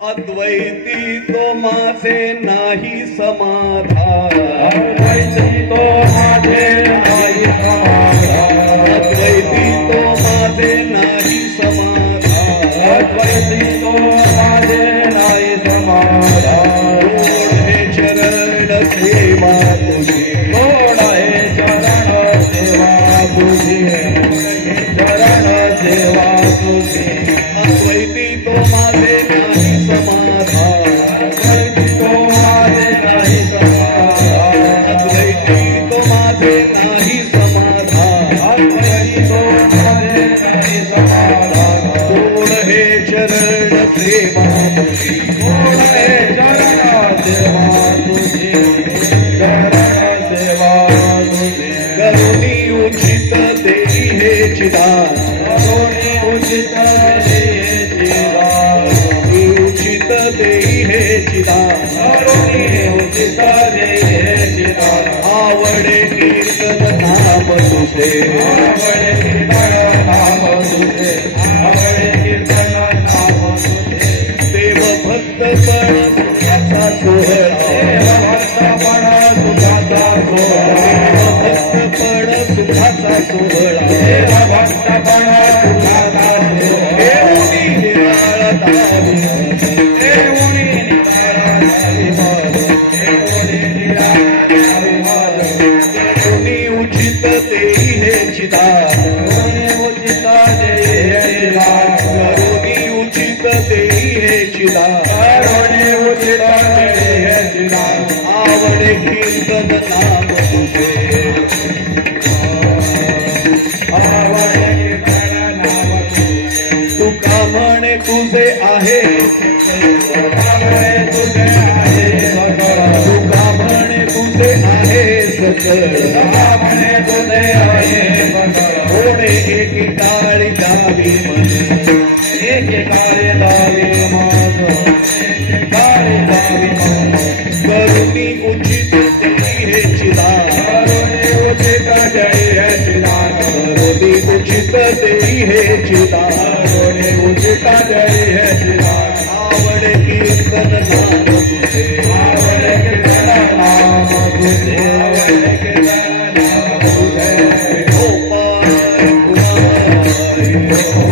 अद्वैती तो माझे नाही समाधान, अद्वैती तो माझे नाही समाधान, अद्वैती तो माझे नाही समाधान, अद्वैती तो माझे नाही समाधान। हे चरण सेवा तुझी, हे चरण सेवा तुझी, चरण सेवा तुझी। अद्वैती तो माझे नाही समाधान, अद्वैती तो माझे नाही समाधान, अद्वैती तो माझे नाही समाधान, अद्वैती तो माझे नाही समाधान। कोण हे चरण सेवा तुझी, हे चरण सेवा तुझी, चरण सेवा तुझी। करुणी उचित देई हे चिदान, करुणी उचित देई चिदान, करुणी उचित देई हे चिदान, करुणी उचित देई चिदान। आवडे कीर्तन नाम तुझे, आवडे कीर्तन नाम तुझे, आवडे कीर्तन नाम तुझे। देव भक्तपण सुखाचा सोहळा, देव भक्तपण सुखाचा सोहळा, भक्तपण सुखाचा सोहळा, देव भक्तपण सुखाचा सोहळा। देऊनी निराळ दारी, देऊनी निराळ हरिहर, देऊनी निराळ हरिहर। करुणी उचित देई हे चिदान, करुणी उचित देई हे चिदान, करुणी उचित देई हे चिदान, करुणी उचित देई हे चिदान। आवडे कीर्तन नाम तुझे, आवडे कीर्तन नाम तुझे, तुका म्हणे तुझे आहे आवडे तुझे आहे सकळ, तुका म्हणे तुझे आहे सकळ, म्हणे तुझे आहे सकळ। कोणे एकी टाळी द्यावी मन, एकेकाळी दावी मन, एकेकाळी दावी मन। करुणी उचित देई हे चिदान, करुणी उचित देई हे चिदान, करुणी उचित देई हे चिदान, करुणी उचित देई हे चिदान। आवडे कीर्तन नाम तुझे, आवडे कीर्तन नाम तुझे, आवडे कीर्तन नाम तुझे। गोपाल कुमारी, गोपाल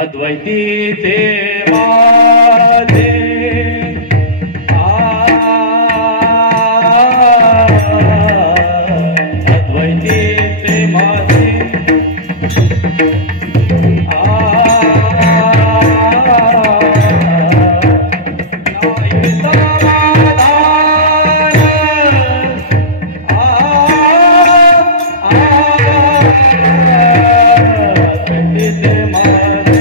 अद्वैती ते माझे अद्वैती ते माझे नाही समाधान अद्वैती ते माझे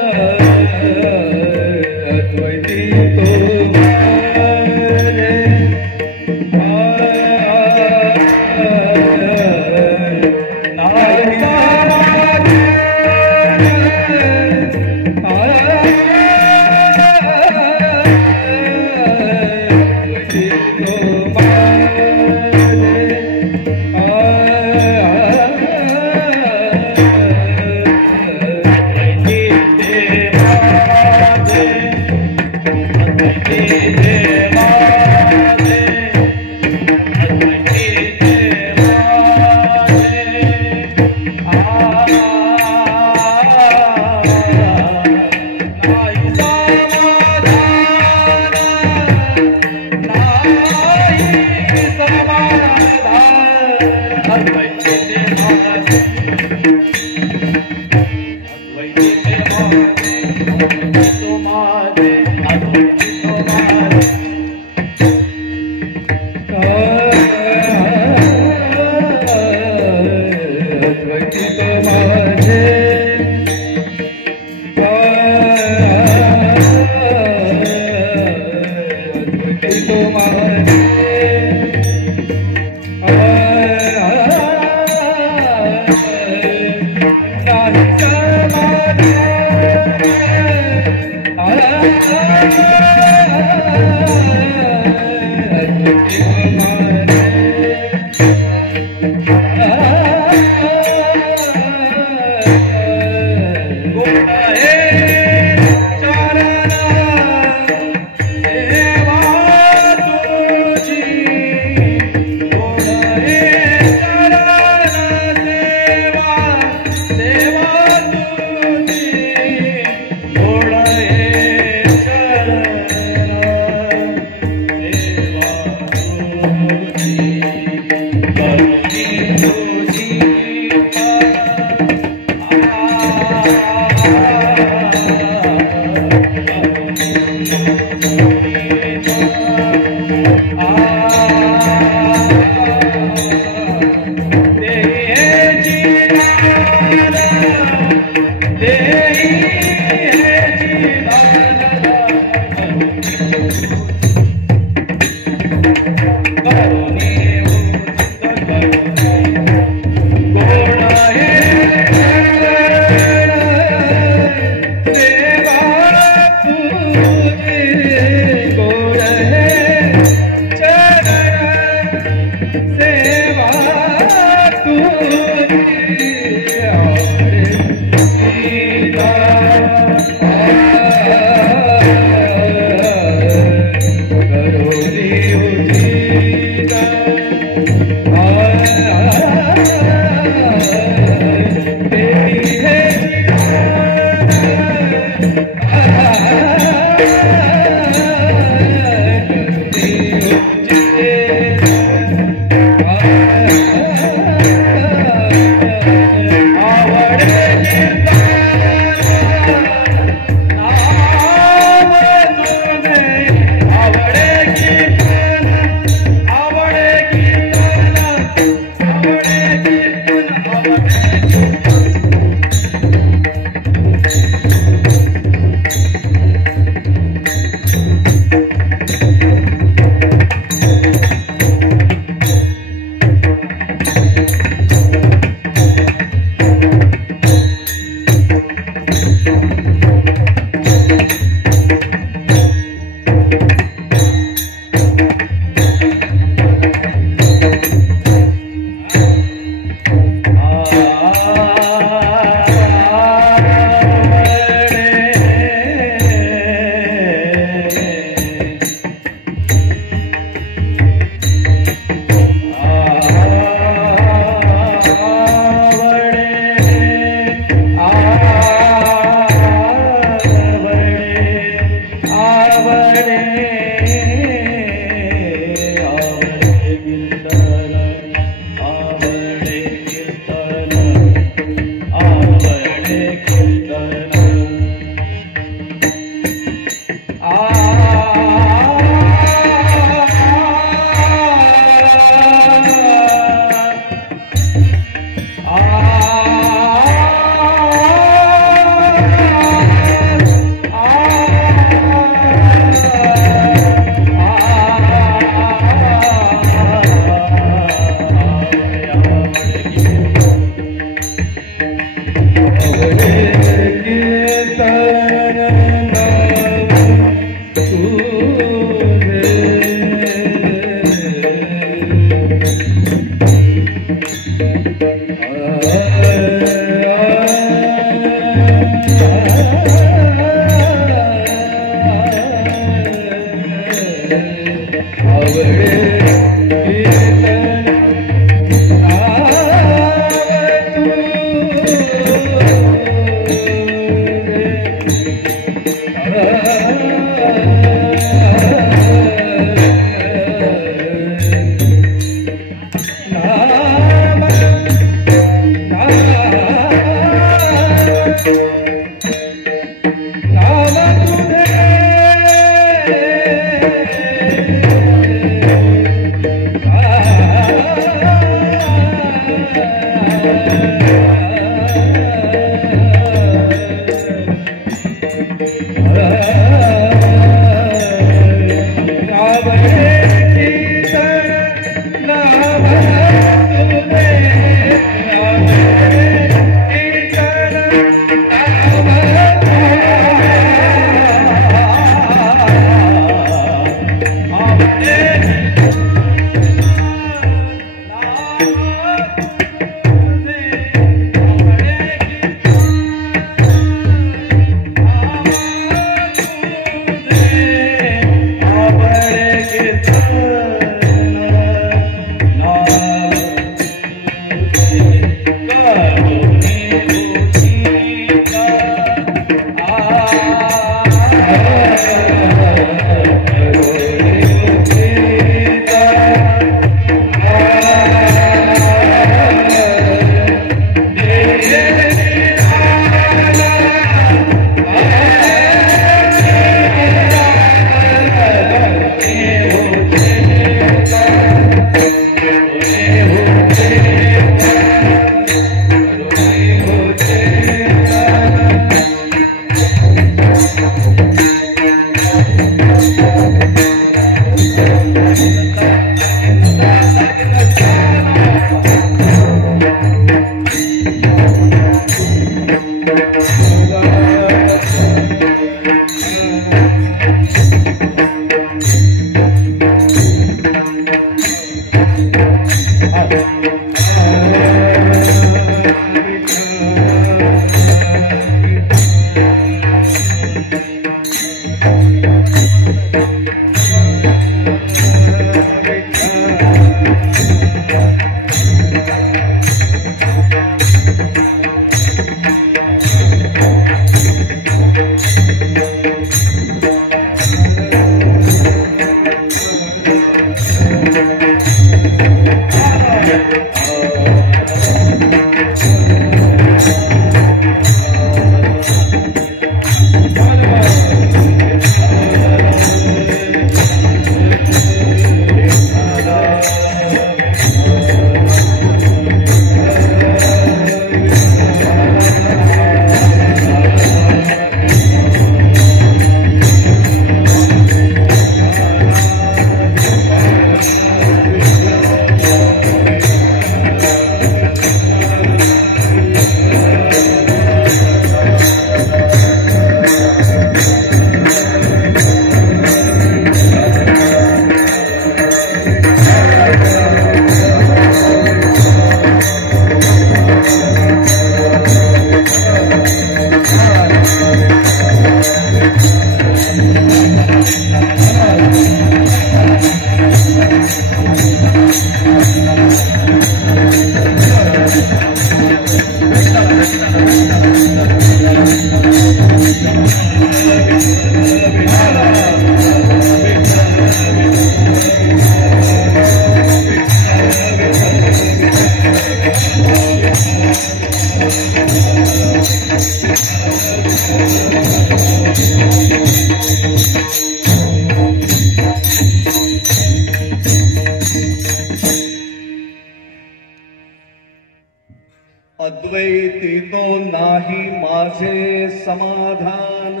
अद्वैती तो नाही माझे समाधान,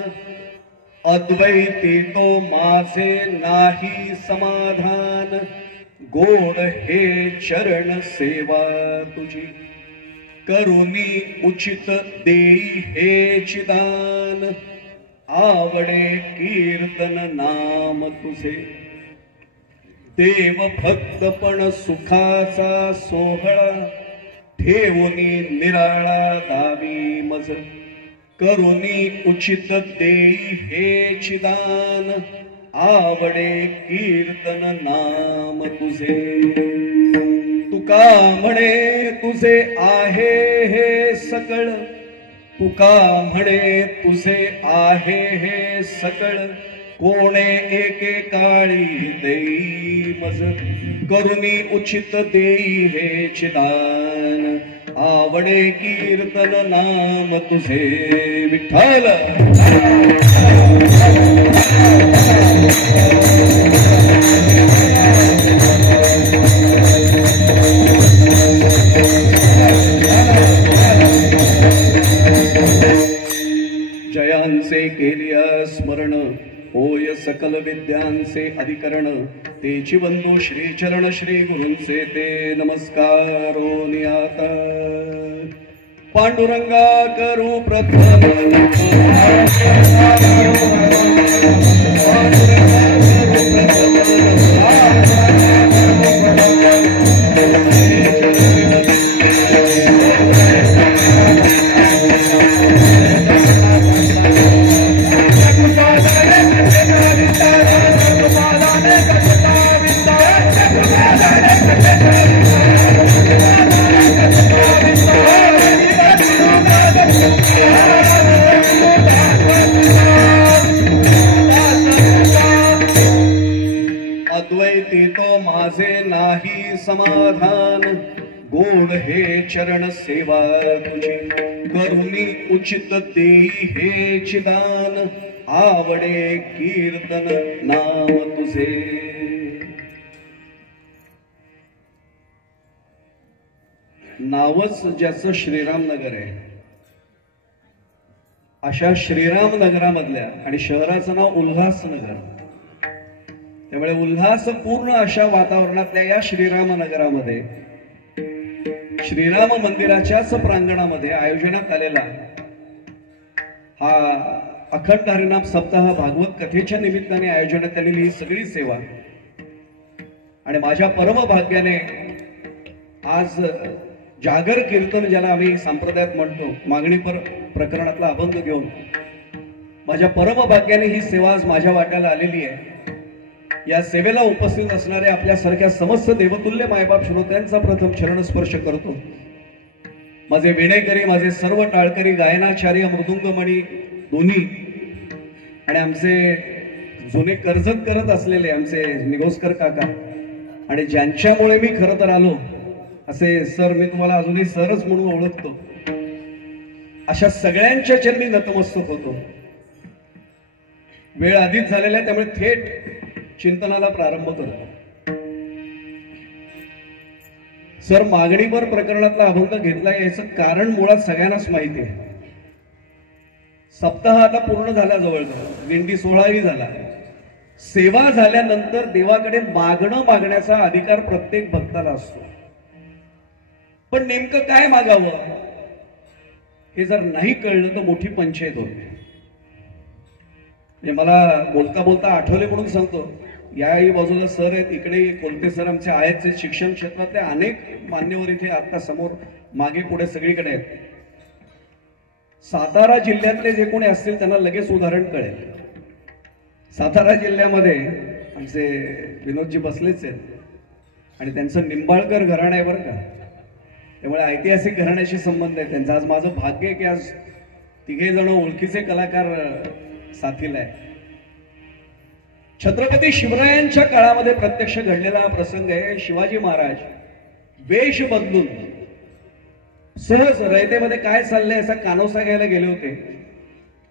अद्वैती तो माझे नाही समाधान, गोड हे चरण सेवा तुझी, करुणी उचित देई हे चिदान, आवडे कीर्तन नाम तुझे, देव भक्तपण सुखाचा सोहळा, ठेवुनी निराळा दावी मज, करुणी उचित देई हे चिदान, आवडे कीर्तन नाम तुझे, तुका म्हणे तुझे आहे हे सकळ, तुका म्हणे तुझे आहे हे सकळ, कोणे एके काळी देई मज, करुणी उचित देई हे चिदान, आवडे कीर्तन नाम तुझे विठ्ठल. जयांचे केलिया स्मरण, होय सकल विद्यांचे अधिकरण, तेची वंदो श्री चरण श्री गुरूंचे ते नमस्कारो नियाता. पांडुरंगा करू प्रथम, अद्वैती तो माझे नाही समाधान, गोड हे चरण सेवा तुझी, करुणी उचित देई हे चिदान, आवडे कीर्तन नाम तुझे. नावच ज्याचं श्रीराम नगर आहे, अशा श्रीराम नगरामधल्या, आणि शहराचं नाव उल्हासनगर, त्यामुळे उल्हासपूर्ण अशा वातावरणातल्या या श्रीराम नगरामध्ये श्रीराम मंदिराच्याच प्रांगणामध्ये आयोजनात आलेला हा अखंड हरिनाम सप्ताह भागवत कथेच्या निमित्ताने आयोजनात आलेली ही सगळी सेवा, आणि माझ्या परमभाग्याने आज जागर कीर्तन ज्याला आम्ही संप्रदायात म्हणतो, मागणीपर प्रकरणातला अभंग घेऊन माझ्या परमभाग्याने ही सेवा आज माझ्या वाट्याला आलेली आहे. या सेवेला उपस्थित असणारे आपल्यासारख्या समस्त देवतुल्य मायबाप श्रोत्यांचा प्रथम चरणस्पर्श करतो. माझे विणेकरी, माझे सर्व टाळकरी, गायनाचार्य, मृदुंगमणी दोन्ही, आणि आमचे जुने कर्जत करत असलेले आमचे निगोस्कर काका, आणि ज्यांच्यामुळे मी खरं तर आलो असे सर, मी तुम्हाला अजूनही सरच म्हणून ओळखतो, अशा सगळ्यांच्या चरणी नतमस्तक होतो. वेळ आधीच झालेला आहे, त्यामुळे थेट चिंतनाला प्रारंभ करतो. सर, मागणीपर प्रकरणातला अभंग घेतला याचं कारण मुळात सगळ्यांनाच माहिती आहे. सप्ताह आता पूर्ण झाला, जवळजवळ दिंडी सोहळाही झाला. सेवा झाल्यानंतर देवाकडे मागण्याचा अधिकार प्रत्येक भक्ताला असतो, पण नेमकं काय मागावं हे जर नाही कळलं तर मोठी पंचायत होते. मला बोलता बोलता आठवले म्हणून सांगतो, याही बाजूला सर आहेत, इकडे कोलते सर आमचे आहेत, शिक्षण क्षेत्रातले अनेक मान्यवर इथे आता समोर मागे पुढे सगळीकडे आहेत. सातारा जिल्ह्यातले जे कोणी असतील त्यांना लगेच उदाहरण कळेल. सातारा जिल्ह्यामध्ये आमचे विनोदजी बसलेच आहेत, आणि त्यांचं निंबाळकर घराणं आहे बरं का, त्यामुळे ऐतिहासिक घराण्याशी संबंध आहे त्यांचा. आज माझं भाग्य आहे की आज तिघे जण ओळखीचे कलाकार साथीला आहे. छत्रपती शिवरायांच्या काळामध्ये प्रत्यक्ष घडलेला हा प्रसंग आहे. शिवाजी महाराज वेश बदलून सहज रयतेमध्ये काय चाललंय असा कानोसा घ्यायला गेले होते,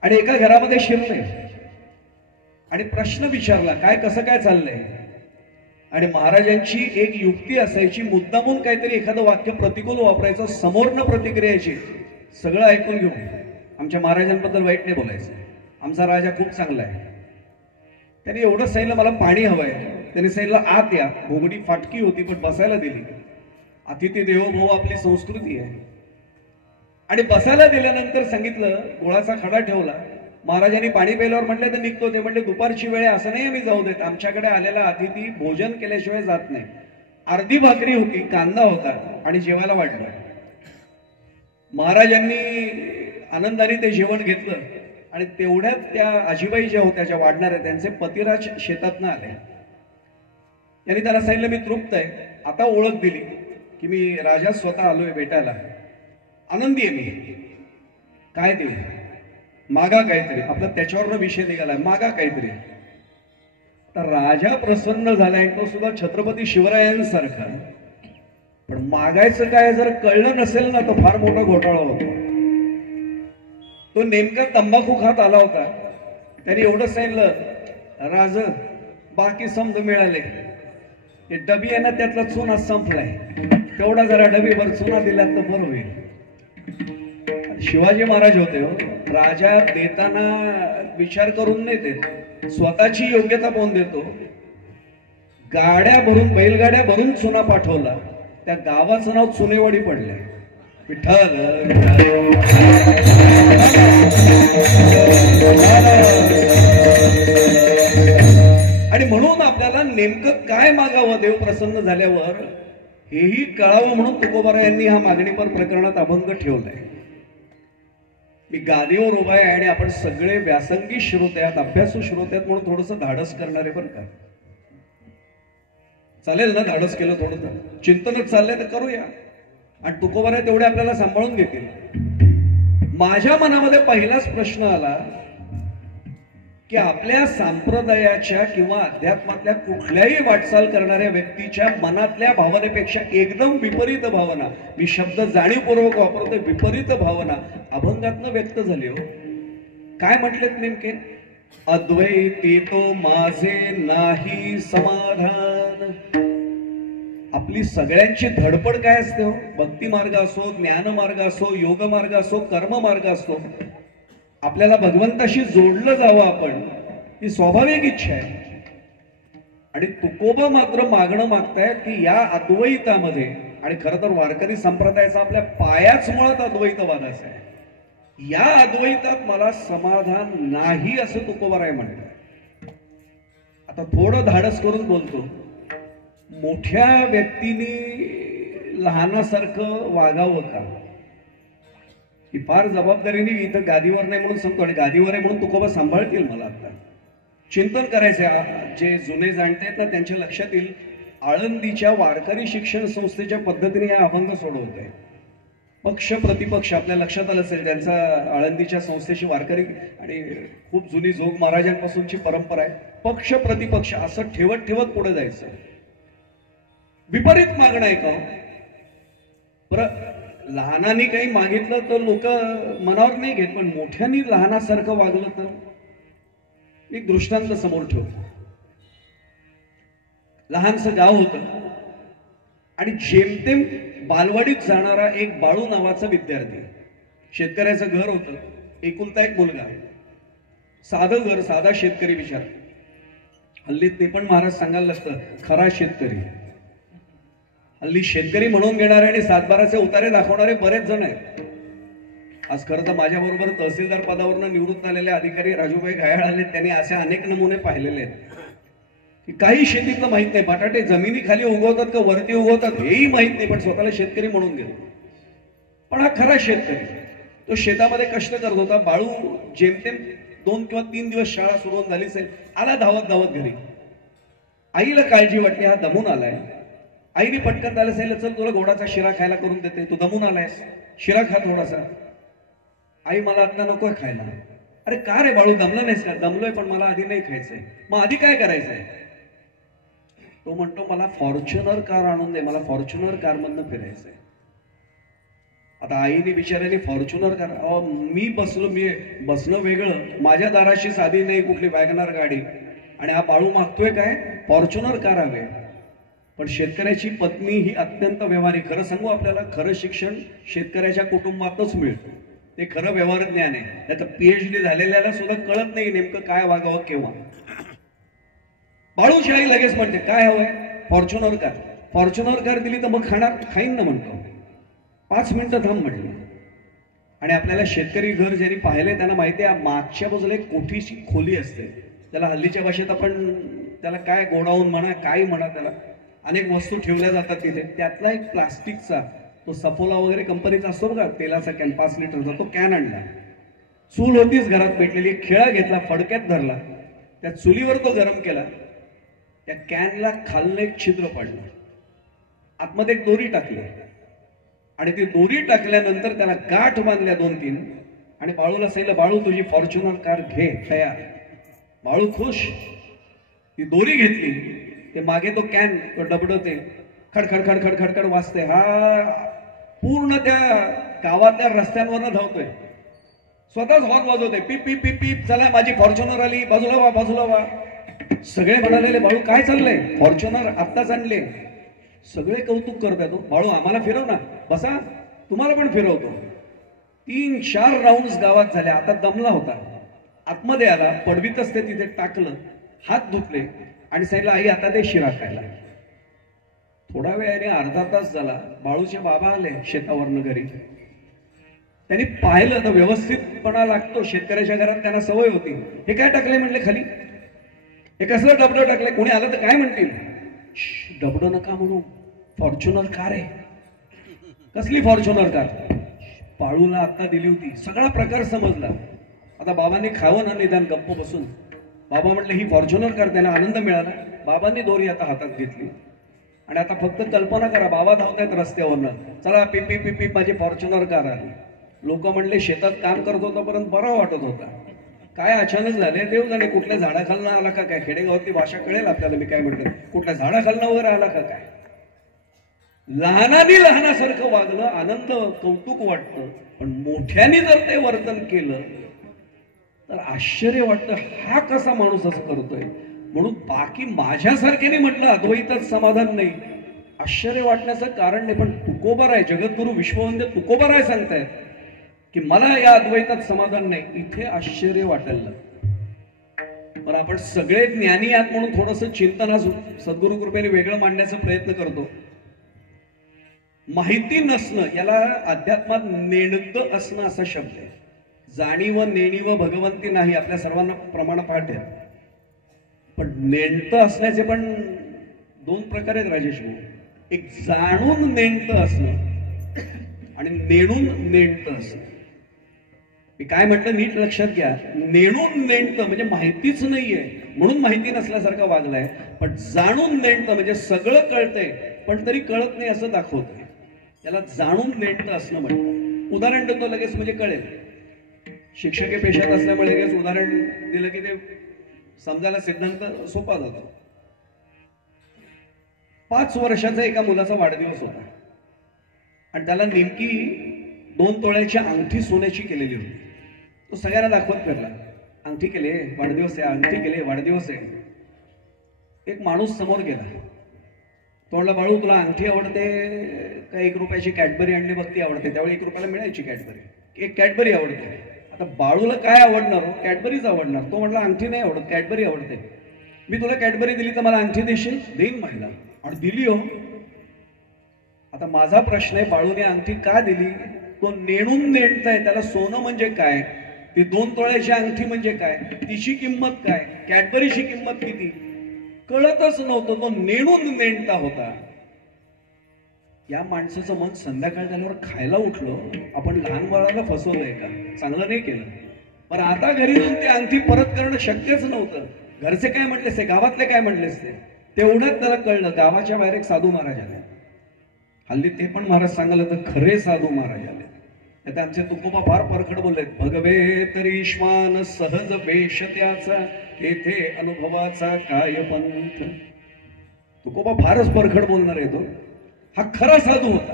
आणि एका घरामध्ये शिरले आणि प्रश्न विचारला, काय कसं काय चाललंय. आणि महाराजांची एक युक्ती असायची, मुद्दामून काहीतरी एखादं वाक्य प्रतिकूल वापरायचं, समोरनं प्रतिक्रियाची. सगळं ऐकून घेऊन आमच्या महाराजांबद्दल वाईट नाही बोलायचं, आमचा राजा खूप चांगला आहे. त्यांनी एवढं सांगितलं, मला पाणी हवंय. त्यांनी सांगितलं, आत या. भोगडी फाटकी होती पण बसायला दिली. अतिथी देवो भव आपली संस्कृती आहे. आणि बसायला दिल्यानंतर सांगितलं, गोळाचा खडा ठेवला. महाराजांनी पाणी प्यायल्यावर म्हटलं तर निघतो. ते म्हटले, दुपारची वेळ असं नाही आम्ही जाऊ देत, आमच्याकडे आलेला अतिथी भोजन केल्याशिवाय जात नाही. अर्धी भाकरी होती, कांदा होता आणि जेवायला वाढलं. महाराजांनी आनंदाने ते जेवण घेतलं आणि तेवढ्यात त्या आजीबाई ज्या होत्या, ज्या वाढणाऱ्या, त्यांचे पतिराज शेतातनं आले. त्यांनी त्याला सांगितलं, मी तृप्त आहे. आता ओळख दिली की मी राजा स्वतः आलोय भेटायला, आनंदी आहे मी. काय देऊ, मागा काहीतरी. आपला त्याच्यावरनं विषय निघालाय, मागा काहीतरी. तर राजा प्रसन्न झालाय, तो सुद्धा छत्रपती शिवरायांसारखा. पण मागायचं काय जर कळलं नसेल ना, तो फार मोठा घोटाळा होतो. तो नेमका तंबाखू खात आला होता. त्यांनी एवढं सांगितलं, राज बाकी समज मिळाले, ते डबी आहे ना त्यातला चुना संपलाय, तेवढा जरा डबीभर चुना दिला तर बरं होईल. शिवाजी महाराज होते हो, राजा देताना विचार करून नाही देत, स्वतःची योग्यता पाहून देतो. गाड्या भरून, बैलगाड्या भरून चुना पाठवला. त्या गावाचं नाव चुनेवाडी पडले. विठ्ठल आणि म्हणून आपल्याला नेमकं काय मागावं देव प्रसन्न झाल्यावर हेही कळावं, म्हणून तुकोबाराव यांनी हा मागणीपर प्रकरणात अभंग ठेवलाय. मी गादीवर उभा आहे आणि आपण सगळे व्यासंगी श्रोते आहात, अभ्यासू श्रोते आहात, म्हणून थोडंसं धाडस करणारे बरं का. चालेल ना धाडस केलं थोडं, चिंतनच चाललंय तर करूया. आणि तुकोबाराव तेवढे आपल्याला सांभाळून घेतील. माझ्या मनामध्ये पहिलाच प्रश्न आला की आपल्या संप्रदायाच्या किंवा अध्यात्मातल्या कुठल्याही वाटचाल करणाऱ्या व्यक्तीच्या मनातल्या भावनेपेक्षा एकदम विपरीत भावना, मी शब्द जाणीवपूर्वक वापरते, विपरीत भावना अभंगातनं व्यक्त झाली. हो काय म्हटलेत नेमके, अद्वैती तो माझे नाही समाधान. आपली सगळ्यांची धडपड काय असते हो, भक्ती मार्ग असो, ज्ञान मार्ग असो, योग मार्ग असो, कर्म मार्ग असो, आपल्याला भगवंताशी जोडलं जावं आपण, ही स्वाभाविक इच्छा आहे. आणि तुकोबा मात्र मागणं मागतायत की या अद्वैतामध्ये, आणि खरं तर वारकरी संप्रदायाचा आपल्या पायाच मुळात अद्वैतवादाचा आहे, या अद्वैतात मला समाधान नाही असं तुकोबाराय म्हणतात. आता थोडं धाडस करून बोलतो, मोठ्या व्यक्तीने लहानासारखं वागावं का, ही फार जबाबदारीने इथं गादीवर नाही म्हणून सांगतो, आणि गादीवर आहे म्हणून तुकोबा सांभाळतील. मला आता चिंतन करायचंय, जे जुने जाणते आहेत ना त्यांच्या लक्षात येईल. आळंदीच्या वारकरी शिक्षण संस्थेच्या पद्धतीने हा अभंग सोडवत आहे. पक्ष प्रतिपक्ष आपल्या लक्षात आलं असेल, त्यांचा आळंदीच्या संस्थेची वारकरी आणि खूप जुनी जोग महाराजांपासूनची परंपरा आहे. पक्ष प्रतिपक्ष असं ठेवत ठेवत पुढे जायचं. विपरीत मागणं आहे का, लहानांनी काही मागितलं तर लोक मनावर नाही घेत, पण मोठ्यांनी लहानासारखं वागलं तर. एक दृष्टांत समोर ठेवतो. लहानसं गाव होतं आणि जेमतेम बालवाडीत जाणारा एक बाळू नावाचा विद्यार्थी. शेतकऱ्याचं घर होतं, एकुलता एक मुलगा, साधं घर, साधा शेतकरी विचार. हल्ली ते पण महाराज सांगायला लागतं, खरा शेतकरी. हल्ली शेतकरी म्हणून घेणारे आणि सातबाराचे उतारे दाखवणारे बरेच जण आहेत. आज खरं तर माझ्या बरोबर तहसीलदार पदावरनं निवृत्त आलेले अधिकारी राजूभाई घायाळ आले, त्यांनी असे अनेक नमुने पाहिलेले आहेत की काही शेतीतलं माहित नाही, बटाटे जमिनीखाली उगवतात का वरती उगवतात हेही माहित नाही, पण स्वतःला शेतकरी म्हणून घेतो. पण हा खरा शेतकरी, तो शेतामध्ये कष्ट करत होता. बाळू जेमतेम 2 किंवा 3 दिवस शाळा सुरू झाली असेल, आला धावत धावत घरी. आईला काळजी वाटली, हा दमून आलाय. आईने पटकन त्याला सांगितलं, चल तुला गोडाचा शिरा खायला करून देते, तू दमून आलायस, शिरा खा थोडासा. आई मला आता नकोय खायला. अरे का रे बाळू, दमलं नाहीस का? दमलोय पण मला आधी नाही खायचंय. मग आधी काय करायचंय? तो म्हणतो मला फॉर्च्युनर कार आणून दे, मला फॉर्च्युनर कार मधनं फिरायचंय. आता आईने बिचाऱ्याने फॉर्च्युनर कार, मी बसणं वेगळं, माझ्या दाराशी साधी नाही कुठली वॅगनार गाडी, आणि हा बाळू मागतोय काय फॉर्च्युनर कार हवे. पण शेतकऱ्याची पत्नी ही अत्यंत व्यवहारिक. खरं सांगू आपल्याला, खरं शिक्षण शेतकऱ्याच्या कुटुंबातच मिळतं. ते खरं व्यवहार ज्ञान आहे. त्याचं PhD झालेल्याला सुद्धा कळत नाही नेमकं काय वागावं केव्हा. बाळूची आई लगेच म्हणते काय हवंय, फॉर्च्युनर कार. फॉर्च्युनर कार दिली तर मग खाईन ना म्हणतो. 5 मिनिटं थांब म्हटलं. आणि आपल्याला शेतकरी घर ज्यांनी पाहिले त्यांना माहिती आहे, मागच्या बाजूला एक कोठीची खोली असते. त्याला हल्लीच्या भाषेत आपण त्याला काय गोडाऊन म्हणा, काय म्हणा, त्याला अनेक वस्तू ठेवल्या जातात तिथे. त्यातला एक प्लास्टिकचा, तो सफोला वगैरे कंपनीचा असतो बघा, तेलाचा कॅन 5 लिटरचा, तो कॅन आणला. चूल होतीच घरात पेटलेली, खेळा घेतला, फडक्यात धरला, त्या चुलीवर तो गरम केला. त्या कॅनला खाल्लं एक छिद्र पडलं, आतमध्ये एक दोरी टाकली, आणि ती दोरी टाकल्यानंतर त्याला गाठ बांधल्या 2-3, आणि बाळूला सांगितलं बाळू तुझी फॉर्च्युनर कार घे तयार. बाळू खुश. ती दोरी घेतली, ते मागे तो कॅन, तो डबडते, खडखड खडखड खडखड वाजते. हा पूर्ण त्या गावातल्या रस्त्यांवरनं धावतोय, स्वतःच हॉर्न वाजवतोय, पीप पीप पीप पीप. चला माझी फॉर्च्युनर आली, बाजूला वा बाजूला वा. सगळे म्हणालेले बाळू काय चाललंय, फॉर्च्युनर आत्ताच आणले. सगळे कौतुक करतात. बाळू आम्हाला फिरव ना, बसा तुम्हाला पण फिरवतो. 3-4 राऊंड गावात झाले. आता दमला होता, आतमध्ये आला, पडवीतच ते तिथे टाकलं, हात धुतले, आणि सांगितलं आई आता ते शिरा खायला. थोडा वेळाने अर्धा तास झाला, बाळूचे बाबा आले शेतावरनं घरी. त्यांनी पाहिलं तर व्यवस्थितपणा लागतो शेतकऱ्याच्या घरात, त्यांना सवय होती. हे काय टाकलंय म्हणले खाली, हे कसलं डबडं टाकलंय, कोणी आलं तर काय म्हणतील. डबडं नका म्हणू, फॉर्च्युनर कार आहे. कसली फॉर्च्युनर कार, बाळूला आता दिली होती. सगळा प्रकार समजला. आता बाबांनी खावं ना निदान गप्प बसून. बाबा म्हटलं ही फॉर्च्युनर कार, त्यांना आनंद मिळाला. बाबांनी दोरी आता हातात घेतली, आणि आता फक्त कल्पना करा, बाबा धावतायत रस्त्यावरनं, चला पिपी पिपी माझी फॉर्च्युनर कार आली. लोक म्हणले शेतात काम करत होता पर्यंत बरं वाटत होता, काय अचानक झाले देव जाणे, कुठल्या झाडाखालनं आला का काय. खेडेगावातली भाषा कळेल आपल्याला मी काय म्हणतो, कुठल्या झाडाखालनं वगैरे आला का काय. लहानाने लहानासारखं वागलं, आनंद कौतुक वाटतं. पण मोठ्याने जर ते वर्तन केलं तर आश्चर्य वाटतं, हा कसा माणूस असं करतोय. म्हणून बाकी माझ्यासारख्याने म्हटलं अद्वैतात समाधान नाही, आश्चर्य वाटण्याचं कारण नाही. पण तुकोबाराय, जगद्गुरु विश्ववंद्य तुकोबाराय सांगतायत की मला या अद्वैतात समाधान नाही, इथे आश्चर्य वाटायला लागतं. पण आपण सगळे ज्ञानी आहात म्हणून थोडंसं चिंतन सद्गुरु कृपेने वेगळं मांडण्याचा प्रयत्न करतो. माहिती नसणं याला अध्यात्मात नेणतं असणं असा शब्द आहे. जाणीव नेणीव भगवंती नाही, आपल्या सर्वांना प्रमाण पाठ आहे. पण नेणतं असण्याचे पण 2 प्रकार आहेत राजेश भाऊ. एक जाणून नेणतं असणं आणि नेणून नेणतं असणं. मी काय म्हटलं नीट लक्षात घ्या. नेणून नेणतं म्हणजे माहितीच नाहीये म्हणून माहिती नसल्यासारखं वागलाय. पण जाणून नेणतं म्हणजे सगळं कळतंय पण तरी कळत नाही असं दाखवतंय. त्याला जाणून नेणतं असणं म्हणतात. उदाहरण देतो लगेच म्हणजे कळेल. शिक्षकी पेशात असल्यामुळे लगेच उदाहरण दिलं की ते समजायला सिद्धांत सोपा जातो. 5 वर्षाचा एका मुलाचा वाढदिवस होता आणि त्याला नेमकी 2 तोळ्याची अंगठी सोन्याची केलेली होती. तो सगळ्यांना दाखवत फिरला, अंगठी केली, वाढदिवस आहे, अंगठी केली, वाढदिवस आहे. एक माणूस समोर गेला, तो म्हणला बाळू तुला अंगठी आवडते का 1 रुपयाची कॅडबरी आणली बघ ती आवडते. त्यावेळी 1 रुपयाला मिळायची कॅडबरी. 1 कॅडबरी आवडते. आता बाळूला काय आवडणार हो, कॅडबरीच आवडणार. तो म्हणला अंगठी नाही आवडत, कॅडबरी आवडते. मी तुला कॅडबरी दिली तर मला अंगठी देशील? देईन म्हणला आणि दिली हो. आता माझा प्रश्न आहे, बाळूने अंगठी का दिली? तो नेणून नेणताय. त्याला सोनं म्हणजे काय, ती 2 तोळ्याची अंगठी म्हणजे काय, तिची किंमत काय, कॅडबरीची किंमत किती कळतच नव्हतं. तो नेणून नेणता होता. या माणसाचं मन संध्याकाळ झाल्यावर खायला उठलं. आपण लहान बाळाला फसवलंय का, चांगलं नाही केलं. पण आता घरी जाऊन ती अंगठी परत करणं शक्यच नव्हतं. घरचे काय म्हटलेस ते, गावातले काय म्हटलेस ते, तेवढ्यात त्याला कळलं गावाच्या बाहेर एक साधू महाराज आले. हल्ली ते पण महाराज सांगायला तर खरे साधू महाराज आले. आता आमचे तुकोबा फार परखड बोललेत. भगवे तरी श्वान सहज वेश त्याचा, येथे अनुभवाचा काय पंथ. तुकोबा फारच परखड बोलणार आहे तो. हा खरा साधू होता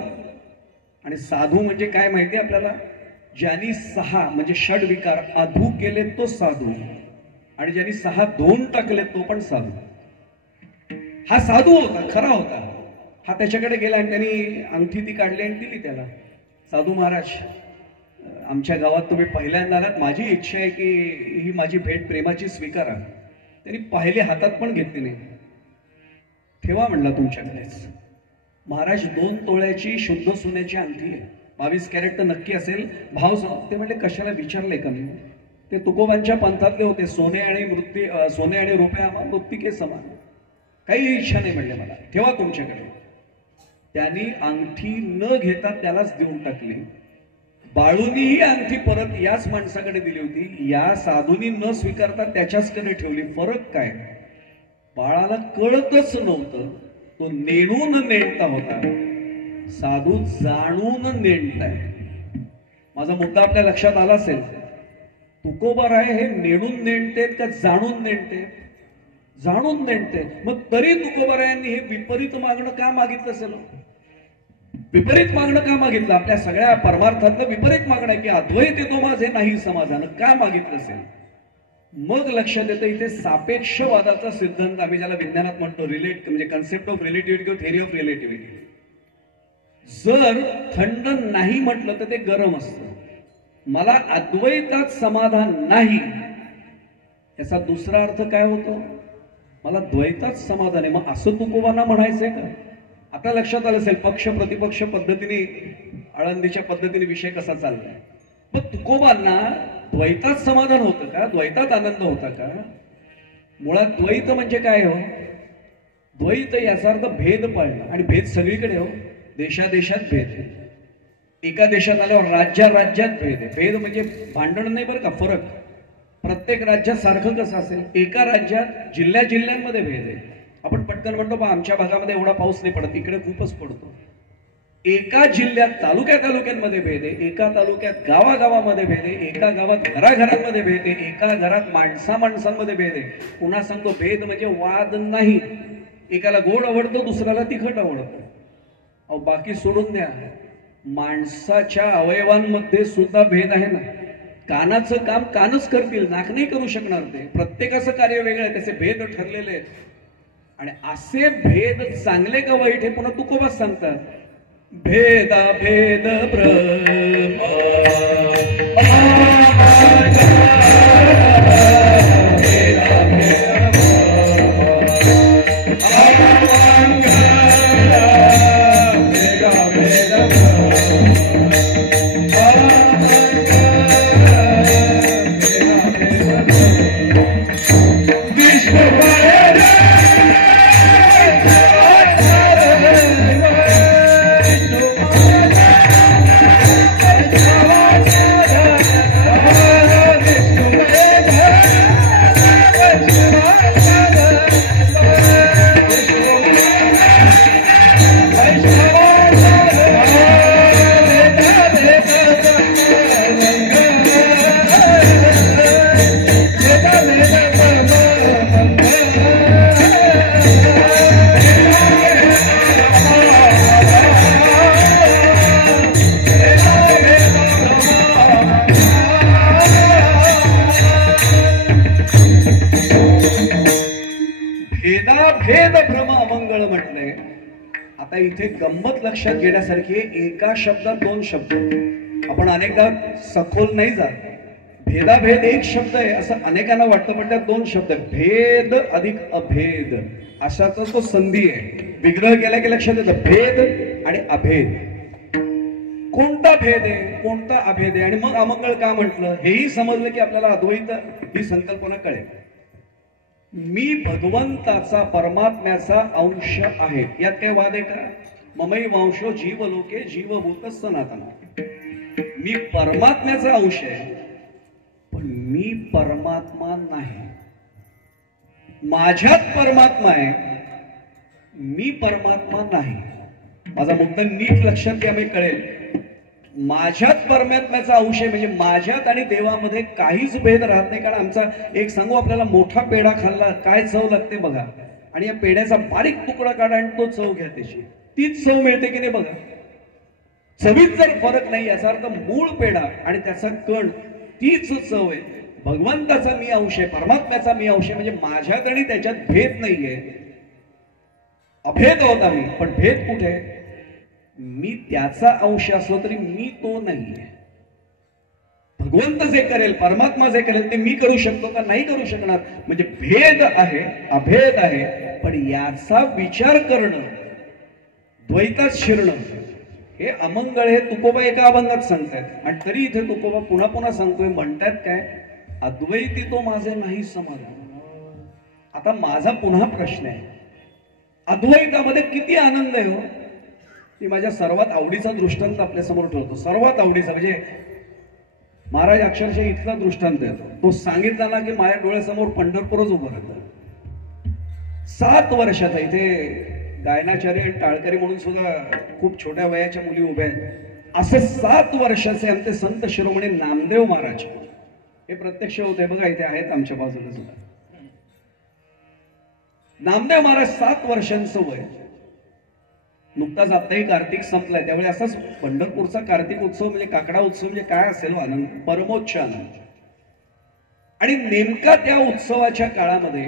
आणि साधू म्हणजे काय माहिती आपल्याला? ज्यांनी 6 म्हणजे षड विकार अधू केले तो साधू, आणि ज्यांनी 6 धुवून टाकले तो पण साधू. हा साधू होता, खरा होता. हा त्याच्याकडे गेला आणि त्यांनी अंगठी ती काढली आणि दिली त्याला. साधू महाराज, आमच्या गावात तुम्ही पहिल्यांदा आलात, माझी इच्छा आहे की ही माझी भेट प्रेमाची स्वीकारा. त्यांनी पाहिले, हातात पण घेतली नाही. ठेवा म्हणला तुमच्याकडेच. महाराज 2 तोळ्याची शुद्ध सोन्याची अंगठी आहे, 22 कॅरेट तर नक्की असेल. भाव ते म्हणले कशाला विचारले का मी? ते तुकोबांच्या पंथातले होते. सोने आणि रुपये आम्हा मृत्तिके समान, काही इच्छा नाही म्हणले मला, ठेवा तुमच्याकडे. त्यांनी अंगठी न घेता त्यालाच देऊन टाकली. बाळूनी ही अंगठी परत याच माणसाकडे दिली होती. या साधूनी न स्वीकारता त्याच्याचकडे ठेवली. फरक काय? बाळाला कळतच नव्हतं, तो नेणून नेणता होता. साधू जाणून नेणताय. माझा मुद्दा आपल्या लक्षात आला असेल. तुकोबाराय हे नेणून नेणतेत का जाणून नेणते? जाणून नेणते. मग तरी तुकोबारायांनी हे विपरीत मागणं का मागितलं असेल? विपरीत मागणं का मागितलं? आपल्या सगळ्या परमार्थातलं विपरीत मागणं आहे की अद्वैत तो माझे नाही समाधान, का मागितलं असेल? मग लक्षात येतं इथे सापेक्षवादाचा सिद्धांत, आम्ही ज्याला विज्ञानात म्हणतो म्हणजे कन्सेप्ट ऑफ रिलेटिव्हिटी किंवा थेरी ऑफ रिलेटिव्हिटी. जर थंड नाही म्हटलं तर ते गरम असतं. मला अद्वैतात समाधान नाही याचा दुसरा अर्थ काय होतो? मला द्वैतात समाधान आहे. मग असं तुकोबांना म्हणायचंय का? आता लक्षात आलं असेल पक्ष प्रतिपक्ष पद्धतीने, आळंदीच्या पद्धतीने विषय कसा चाललाय. मग तुकोबांना द्वैतात समाधान होतं का? द्वैतात आनंद होता का? मुळात द्वैत म्हणजे काय हो? द्वैत याचा अर्थ भेद पाळणं, आणि भेद सगळीकडे हो. देशादेशात भेद आहे. एका देशात आल्यावर राज्यात भेद आहे. भेद म्हणजे भांडण नाही बरं का, फरक. प्रत्येक राज्यात सारखं कसं असेल? एका राज्यात जिल्ह्यांमध्ये भेद आहे. आपण पटकन म्हणतो बा आमच्या भागामध्ये एवढा पाऊस नाही पडत, इकडे खूपच पडतो. एका जिल्ह्यात तालुक्यांमध्ये भेद आहे, एका तालुक्यात गावागावामध्ये भेद आहे, एका गावात घराघरांमध्ये भेद आहे, एका घरात माणसांमध्ये भेद आहे. पुन्हा सांगतो, भेद म्हणजे वाद नाही. एकाला गोड आवडतं, दुसऱ्याला तिखट आवडतं. अहो बाकी सोडून द्या, माणसाच्या अवयवांमध्ये सुद्धा भेद आहे ना. कानाचं काम कानच करतील, नाक नाही करू शकणार ते. प्रत्येकाचं कार्य वेगळं आहे, त्याचे भेद ठरलेले आहेत. आणि असे भेद चांगले का वाईट हे पुन्हा तुकोबाच सांगतात. भेदा भेद ब्रह्म भेद भ्रम अमंगळ म्हटलंय. आता इथे गंमत लक्षात घेण्यासारखी, एका शब्दात 2 शब्द. आपण अनेकदा सखोल नाही जात. भेदाभेद एक शब्द आहे असं अनेकांना वाटतं, पण त्यात 2 शब्द आहेत. भेद अधिक अभेद अशाचा तो संधी आहे. विग्रह केला की लक्षात येतं भेद आणि अभेद. कोणता भेद आहे, कोणता अभेद आहे, आणि मग अमंगळ का म्हटलं हेही समजलं की आपल्याला अद्वैत ही संकल्पना कळेल. मी भगवंताचा, परमात्म्याचा अंश आहे, यात काही वाद आहे का? ममै वंशो जीवलोके जीवभूत सनातन. मी परमात्म्याचा अंश आहे, पण मी परमात्मा नाही. माझ्यात परमात्मा आहे, मी परमात्मा नाही. माझा मुद्दा नीट लक्षात घ्या, मी कळेल. माझ्यात परमात्म्याचा अंश आहे म्हणजे माझ्यात आणि देवामध्ये काहीच भेद राहत नाही. कारण आमचा एक सांगू आपल्याला, मोठा पेढा खाल्ला काय चव लागते बघा, आणि या पेढ्याचा बारीक तुकडा काढा आणि तो चव घ्या, त्याची तीच चव मिळते की नाही बघा. चवीत जर फरक नाही याचा अर्थ मूळ पेढा आणि त्याचा कण तीच चव आहे. भगवंताचा मी अंश आहे, परमात्म्याचा मी अंश आहे, म्हणजे माझ्यात आणि त्याच्यात भेद नाहीये. अभेद होता मी, पण भेद कुठे? मी त्याचा अंश असलो तरी मी तो नाहीये. भगवंत जे करेल, परमात्मा जे करेल ते मी करू शकतो का? नाही करू शकणार. म्हणजे भेद आहे, अभेद आहे, पण याचा विचार करणं, द्वैतात शिरणं हे अमंगळ. हे तुकोबा एका अभंगात सांगतायत आणि तरी इथे तुकोबा पुन्हा पुन्हा सांगतोय. म्हणतात काय? अद्वैती तो माझे नाही समाधान. आता माझा पुन्हा प्रश्न आहे, अद्वैतामध्ये किती आनंद आहे हो? मी माझ्या सर्वात आवडीचा दृष्टांत आपल्या समोर ठेवतो. सर्वात आवडीचा म्हणजे महाराज अक्षरशः इथला दृष्टांत येतो. तो सांगितला ना की माझ्या डोळ्यासमोर पंढरपूरच उभं राहतं. 7 वर्षाचा, इथे गायनाचार्य आणि टाळकरी म्हणून सुद्धा खूप छोट्या वयाच्या मुली उभ्या आहेत. असे 7 वर्षाचे आमचे संत शिरोमणी नामदेव महाराज हे प्रत्यक्ष होते. बघा इथे आहेत आमच्या बाजूला सुद्धा. नामदेव महाराज 7 वर्षांचं वय. नुकताच आत्ताही कार्तिक संपलाय, त्यावेळी असाच पंढरपूरचा कार्तिक उत्सव म्हणजे काकडा उत्सव म्हणजे काय असेल आनंद, परमोच्च आनंद. आणि नेमका त्या उत्सवाच्या काळामध्ये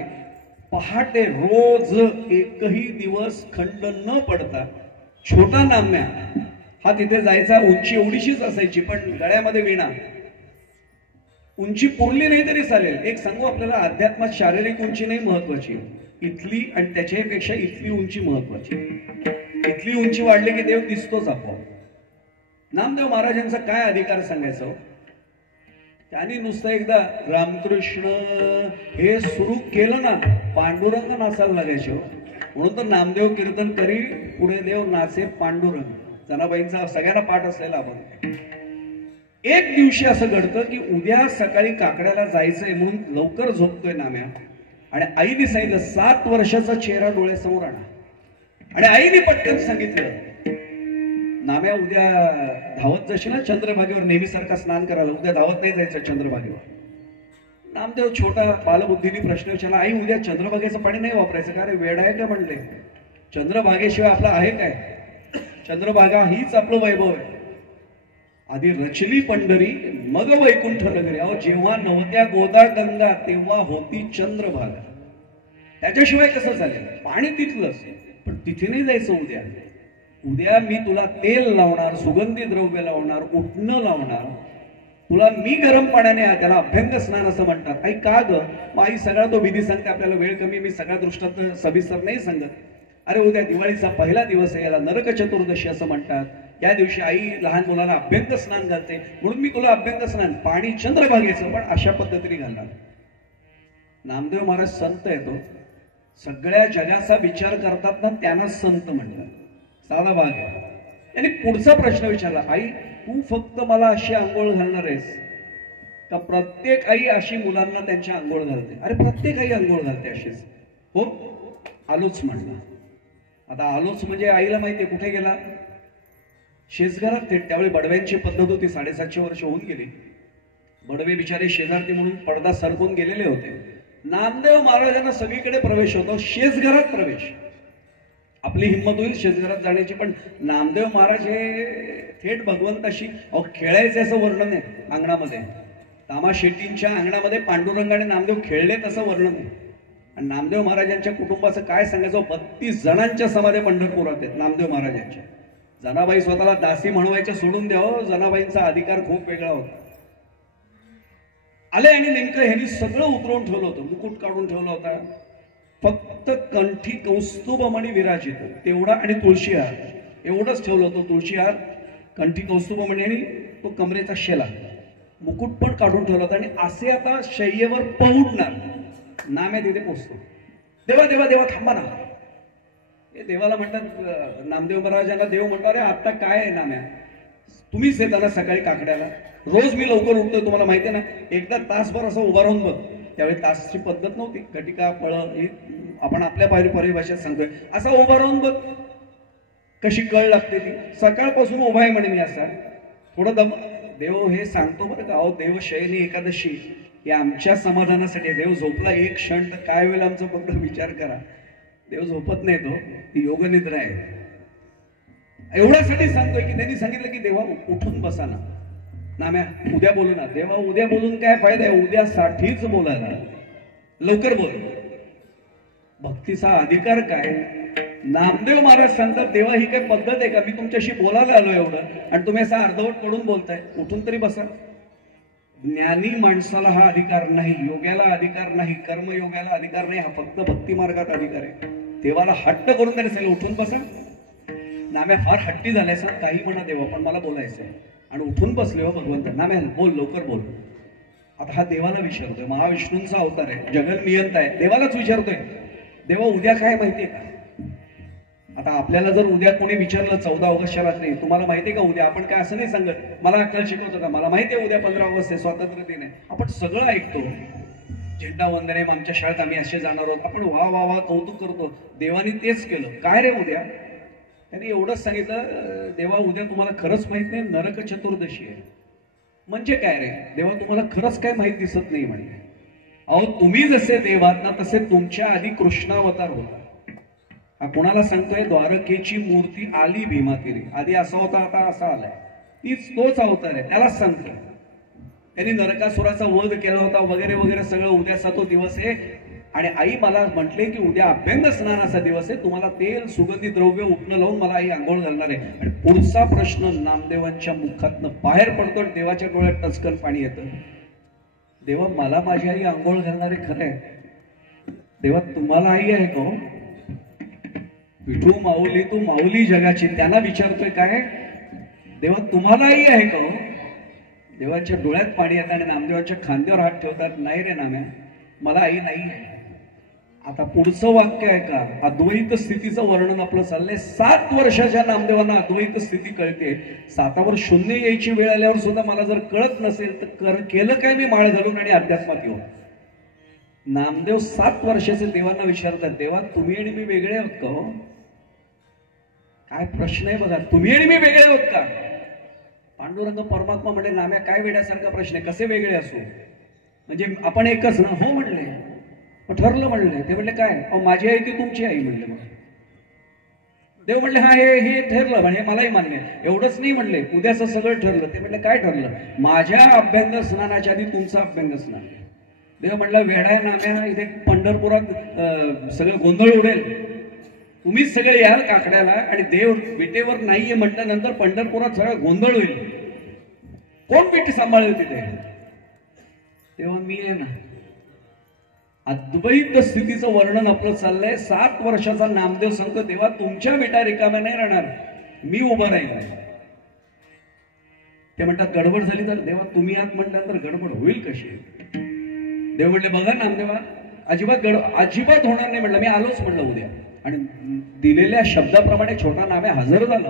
पहाटे रोज एकही दिवस खंड न पडता छोटा नाम्या हा तिथे जायचा. उंची एवढीशीच असायची, पण गळ्यामध्ये विणा. उंची पुरली नाही तरी चालेल. एक सांगू आपल्याला, अध्यात्मात शारीरिक उंची नाही महत्वाची, इथली आणि त्याच्यापेक्षा इथली उंची महत्वाची. इथली उंची वाढली की देव दिसतोच आपोआप. नामदेव महाराजांचा काय अधिकार सांगायचं? त्यांनी नुसतं एकदा रामकृष्ण हे सुरू केलं ना, पांडुरंग नाचायला लागायचे. म्हणून तर नामदेव कीर्तन करी पुढे देव नाचे पांडुरंग. जनाबाईंचा सगळ्यांना पाठ असलेला आपण. एक दिवशी असं घडतं की उद्या सकाळी काकड्याला जायचंय म्हणून लवकर झोपतोय नाम्या. आणि आईने सांगितलं 7 वर्षाचा चेहरा डोळ्यासमोर आणा. आणि आईने पटकन सांगितलं, नाम्या उद्या धावत जाशील ना चंद्रभागेवर, नेहमीसारखा स्नान करायला. उद्या धावत नाही जायचं चंद्रभागेवर. नामदेव छोटा बालबुद्धीने प्रश्न विचारला, आई उद्या चंद्रभागेचं पाणी नाही वापरायचं का? रे वेड आहे का म्हणले? चंद्रभागेशिवाय आपला आहे काय? चंद्रभागा हीच आपलं वैभव आहे. आधी रचली पंढरी मग वैकुंठ नगरी. अहो जेव्हा नव्हत्या गोदा गंगा तेव्हा होती चंद्रभागा. त्याच्याशिवाय कसं चालेल? पाणी तिथलंच, पण तिथे नाही जायचं उद्या. उद्या मी तुला तेल लावणार, सुगंधी द्रव्य लावणार, उठणं लावणार. तुला मी गरम पाण्याने, त्याला अभ्यंग स्नान असं म्हणतात. आई का ग? मग आई सगळा तो विधी सांगते. आपल्याला वेळ कमी, मी सगळ्या दृष्टांत सविस्तर नाही सांगत. अरे उद्या दिवाळीचा पहिला दिवस आहे, याला नरक चतुर्दशी असं म्हणतात. या दिवशी आई लहान मुलाला अभ्यंग स्नान घालते, म्हणून मी तुला अभ्यंग स्नान, पाणी चंद्रभागेचं पण अशा पद्धतीने घालणार. नामदेव महाराज संत येतो, सगळ्या जगाचा विचार करतात ना, त्यांना संत म्हणतात. साधा भाग आहे. त्यांनी पुढचा प्रश्न विचारला, आई तू फक्त मला अशी आंघोळ घालणार आहेस का प्रत्येक आई अशी मुलांना त्यांच्या आंघोळ घालते? अरे प्रत्येक आई आंघोळ घालते अशीच. हो आलोच म्हणला. आता आलोच म्हणजे आईला माहितीये कुठे गेला? शेजघरात थेट. त्यावेळी बडव्यांची पद्धत होती. 750 वर्ष होऊन गेली. बडवे बिचारे शेजारती म्हणून पडदा सरकून गेलेले होते. नामदेव महाराजांना सगळीकडे प्रवेश होतो, शेजघरात प्रवेश. आपली हिंमत होईल शेजघरात जाण्याची, पण नामदेव महाराज हे थेट भगवंताशी. अहो खेळायचे असं वर्णन आहे अंगणामध्ये. तामा शेट्टींच्या अंगणामध्ये पांडुरंग आणि नामदेव खेळले तसं वर्णन आहे. आणि नामदेव महाराजांच्या कुटुंबाचं काय सांगायचं? 32 जणांच्या समाधी पंढरपुरात आहेत नामदेव महाराजांच्या. जनाबाई स्वतःला दासी म्हणवायच्या सोडून द्यावं, जनाबाईंचा अधिकार खूप वेगळा होता. आले आणि नेमकं ह्यांनी सगळं उतरवून ठेवलं होतं. मुकुट काढून ठेवला होता, फक्त कंठी कौस्तुभमणी विराजित तेवढा आणि तुळशी हार एवढंच ठेवलं होतं. तुळशी हार, कंठी कौस्तुभमणी आणि तो कमरेचा शेला. मुकुट पण काढून ठेवला होता. आणि असे आता शय्येवर पहुडणार. नाम्या तिथे पोचतो. देवा देवा देवा थांबा ना. हे देवाला म्हणतात, नामदेव महाराजांना देव म्हणतो, अरे आता काय आहे नाम्या, तुम्हीच येता ना सकाळी काकड्याला, रोज मी लवकर उठतोय तुम्हाला माहिती आहे ना. एकदा तासभर असं उभा राहून बघ. त्यावेळी तासची पद्धत नव्हती, घटिका फळं हे आपण आपल्या परिभाषेत सांगतोय. असा उभा राहून बघ कशी कळ लागते ती. सकाळपासून उभा आहे म्हणे मी असा. थोडं दम. देव हे सांगतो बरं का, अहो देव शयनी एकादशी हे आमच्या समाधानासाठी. देव झोपला एक क्षण तर काय वेळ आमचा फक्त विचार करा. देव झोपत नाही, तो ती योगनिद्रा आहे. एवढ्यासाठी सांगतोय की त्यांनी सांगितलं की देवा उठून बसा ना. नाम्या उद्या बोलू ना. देवा उद्या बोलून काय फायदा आहे, उद्यासाठीच बोलायला, लवकर बोल. भक्तीचा अधिकार काय. नामदेव महाराज सांगतात देवा ही काय पद्धत आहे का, मी तुमच्याशी बोलायला आलो एवढं आणि तुम्ही असं अर्धवट पडून बोलताय, उठून तरी बसा. ज्ञानी माणसाला हा अधिकार नाही, योग्याला अधिकार नाही, कर्मयोगाला अधिकार नाही, हा फक्त भक्ती मार्गात अधिकार आहे. देवाला हट्ट करून तरी सांगितलं उठून बसा. नाम्या फार हट्टी झालाय सर, काही म्हणा देवा पण मला बोलायचंय, आणि उठून बसले हो भगवंत. नाम्या बोल, लवकर बोल. आता हा देवाला विचारतोय, महाविष्णूंचा अवतार आहे, जगन नियंता आहे, देवालाच विचारतोय देवा उद्या काय माहितीये का. आता आपल्याला जर उद्या कोणी विचारलं 14 ऑगस्टच्या रात्री तुम्हाला माहितीये का उद्या, आपण काय असं नाही सांगत मला अक्कल शिकवतो का, मला माहितीये उद्या 15 ऑगस्ट आहे, स्वातंत्र्य दिन आहे. आपण सगळं ऐकतो, झेंडा वंदने, आमच्या शाळेत आम्ही असे जाणार आहोत, आपण वा वा वा कौतुक करतो. देवानी तेच केलं. काय रे उद्या, त्यांनी एवढंच सांगितलं देवा उद्या तुम्हाला खरंच माहित नाही, नरक चतुर्दशी आहे. म्हणजे काय रे देवा, तुम्हाला खरंच काय माहित दिसत नाही म्हणजे. अहो तुम्ही जसे देव आहात ना तसे तुमच्या आधी कृष्णावतार होता. हा कोणाला सांगतोय, द्वारकेची मूर्ती आली भीमातिरी, आधी असा होता आता असा आलाय, तोच अवतार आहे, त्यालाच सांगतोय. त्यांनी नरकासुराचा वध केला होता वगैरे वगैरे सगळं. उद्याचा तो दिवस आहे आणि आई मला म्हटले की उद्या अभ्यंग स्नानाचा दिवस आहे, तुम्हाला तेल सुगंधी द्रव्य उठणं लावून मला आई आंघोळ घालणार आहे. आणि पुढचा प्रश्न नामदेवांच्या मुखातनं बाहेर पडतो, देवाच्या डोळ्यात टचकन पाणी येतं. देवा मला माझी आई आंघोळ घालणारे खरंय, देवा तुम्हाला आई आहे का. विठू माऊली तू माऊली जगाची, त्यांना विचारतोय काय देवा तुम्हाला आई आहे का. देवाच्या डोळ्यात पाणी येतं आणि नामदेवाच्या खांद्यावर हात ठेवतात, नाही रे नाम्या मला आई नाही आहे. आता पुढचं वाक्य आहे का, अद्वैत स्थितीचं वर्णन आपलं चाललंय. 7 वर्षाच्या नामदेवांना अद्वैत स्थिती कळते, 7वर शून्य यायची वेळ आल्यावर सुद्धा मला जर कळत नसेल तर केलं काय मी माळ घालून आणि अध्यात्मात येऊन. नामदेव 7 वर्षाचे देवांना विचारतात, देवा तुम्ही आणि मी वेगळे आहोत का. काय प्रश्न आहे बघा, तुम्ही आणि मी वेगळे आहोत का. पांडुरंग परमात्मा म्हणले नाम्या काय वेड्यासारखा प्रश्न आहे, कसे वेगळे असू, म्हणजे आपण एकच ना. हो म्हणले, ठरलं म्हणले. ते म्हणले काय, अहो माझी आई ती तुमची आई म्हणले. मग देव म्हणले हा हे ठरलं म्हणजे मलाही मान्य. एवढंच नाही म्हणले, उद्याचं सगळं ठरलं. ते म्हणले काय ठरलं, माझ्या अभ्यंग स्नानाच्या आधी तुमचं अभ्यंग स्नान. देव म्हणलं वेढाय नाम्या, इथे पंढरपुरात सगळं गोंधळ उडेल, तुम्हीच सगळे याल काकड्याला आणि देव विटेवर नाहीये म्हटल्यानंतर पंढरपुरात सगळं गोंधळ होईल, कोण विटी सांभाळेल तिथे. तेव्हा मी आहे ना. अद्वैत स्थितीचं वर्णन आपलं चाललंय. 7 वर्षाचा नामदेव सांगतो देवा तुमच्या विटा रिकाम्या नाही राहणार, मी उभं राहील. ते म्हणतात गडबड झाली तर. देवा तुम्ही आत म्हटल्यानंतर गडबड होईल कशी. देव म्हटले बघा नामदेवा अजिबात होणार नाही म्हटलं, मी आलोच म्हटलं उद्या. आणि दिलेल्या शब्दाप्रमाणे छोटा नाम्या हजर झाला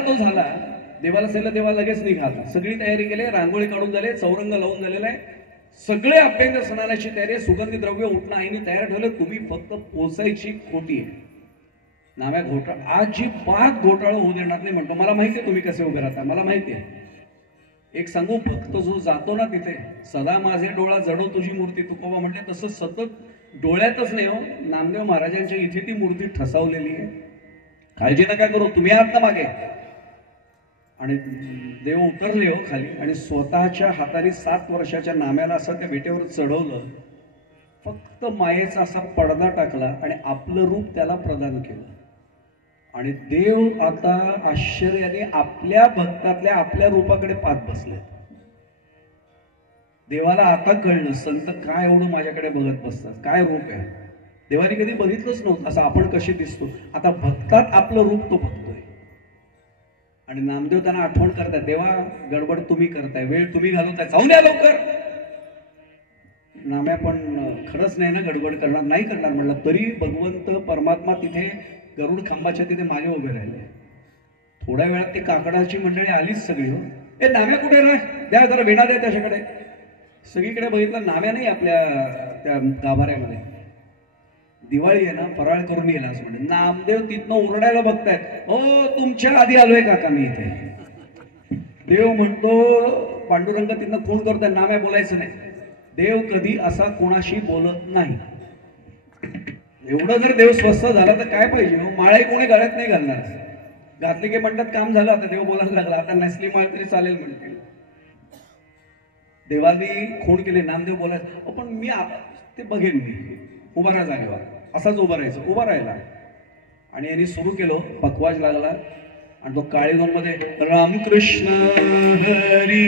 तो झाला. देवाला सांगितलं, देवा लगेच निघाला. सगळी तयारी केली, रांगोळी काढून झाले, चौरंग लावून झालेला आहे, सगळे अभ्यंग स्नानाची तयारी, सुगंधी द्रव्य उठणं आईने तयार ठेवलं, तुम्ही फक्त पोचायची खोटी आहे. नाम्या घोटाळा अजिबात घोटाळा होऊ देणार नाही म्हणतो. मला माहिती आहे तुम्ही कसे उभे राहता, मला माहिती आहे. एक सांगू, भक्त जो जातो ना तिथे, सदा माझे डोळा जडो तुझी मूर्ती, तुकोबा म्हटले तसं सतत डोळ्यातच नाही हो, नामदेव महाराजांच्या इथे ती मूर्ती ठसावलेली आहे. काळजी नका करू, तुम्ही आहात ना मागे. आणि देव उतरले हो खाली आणि स्वतःच्या हाताने 7 वर्षाच्या नाम्याला असं त्या विटेवर चढवलं, फक्त मायेचा असा पडदा टाकला आणि आपलं रूप त्याला प्रदान केलं. आणि देव आता आश्चर्याने आपल्या भक्तातल्या आपल्या रूपाकडे पाहत बसले. देवाला आता कळलं संत काय एवढं माझ्याकडे बघत बसतात, काय रूप आहे. देवाने कधी बघितलंच नव्हतं असं आपण कसे दिसतो. आता भक्तात आपलं रूप तो बघतोय. आणि नामदेव त्यांना आठवण करतात, देवा गडबड तुम्ही करताय, वेळ तुम्ही घालवताय, जाऊन द्या लवकर. नाम्या पण खरंच नाही ना गडबड करणार, नाही करणार म्हणलं. तरी भगवंत परमात्मा तिथे गरुड खांबाच्या तिथे मागे उभे राहिले. थोड्या वेळात ती काकडाची मंडळी आलीच सगळी. हो ए नाम्या कुठे रे, द्या जरा वेणा द्या त्याच्याकडे. सगळीकडे बघितलं, नाम्या नाही आपल्या त्या गाभाऱ्यामध्ये. दिवाळी आहे ना, फराळ करून येईल असं म्हणजे. नामदेव तिथनं ओरडायला बघतायत, हो तुमच्या आधी आलोय काका मी इथे. देव म्हणतो, पांडुरंग तिथनं फोन करतोय, नाम्या बोलायचं नाही. देव कधी असा कोणाशी बोलत नाही. एवढं जर देव स्वस्त झाला तर काय पाहिजे? माळाही कोणी गळ्यात नाही घालणार. घातली की म्हणतात काम झालं, आता देव बोलायला लागला, आता नसली माळ तरी चालेल म्हणतील. देवानी खूण केले, नामदेव बोलायचं पण मी ते बघेन, मी उभा राहा जागेवर, असाच उभा राहायचं. उभा राहिला आणि यांनी सुरू केलं, पकवाज लागला आणि तो काळीगोंद मध्ये रामकृष्ण हरी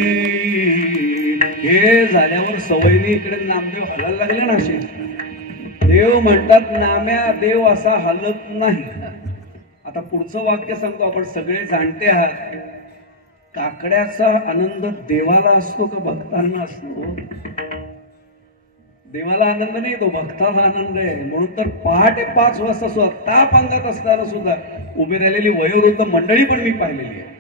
हे झाल्यावर सवयीने इकडे नामदेव हलायला लागले ना असे. देव म्हणतात नाम्या देव असा हलत नाही. आता पुढचं वाक्य सांगतो, आपण सगळे जाणते आहात. काकड्याचा आनंद देवाला असतो का भक्तांना असतो? देवाला आनंद नाही, तो भक्ताला आनंद आहे. म्हणून तर पहाटे 5 वाजता सुद्धा ताप अंगात असताना सुद्धा उभी राहिलेली वयोवृद्ध मंडळी पण मी पाहिलेली आहे.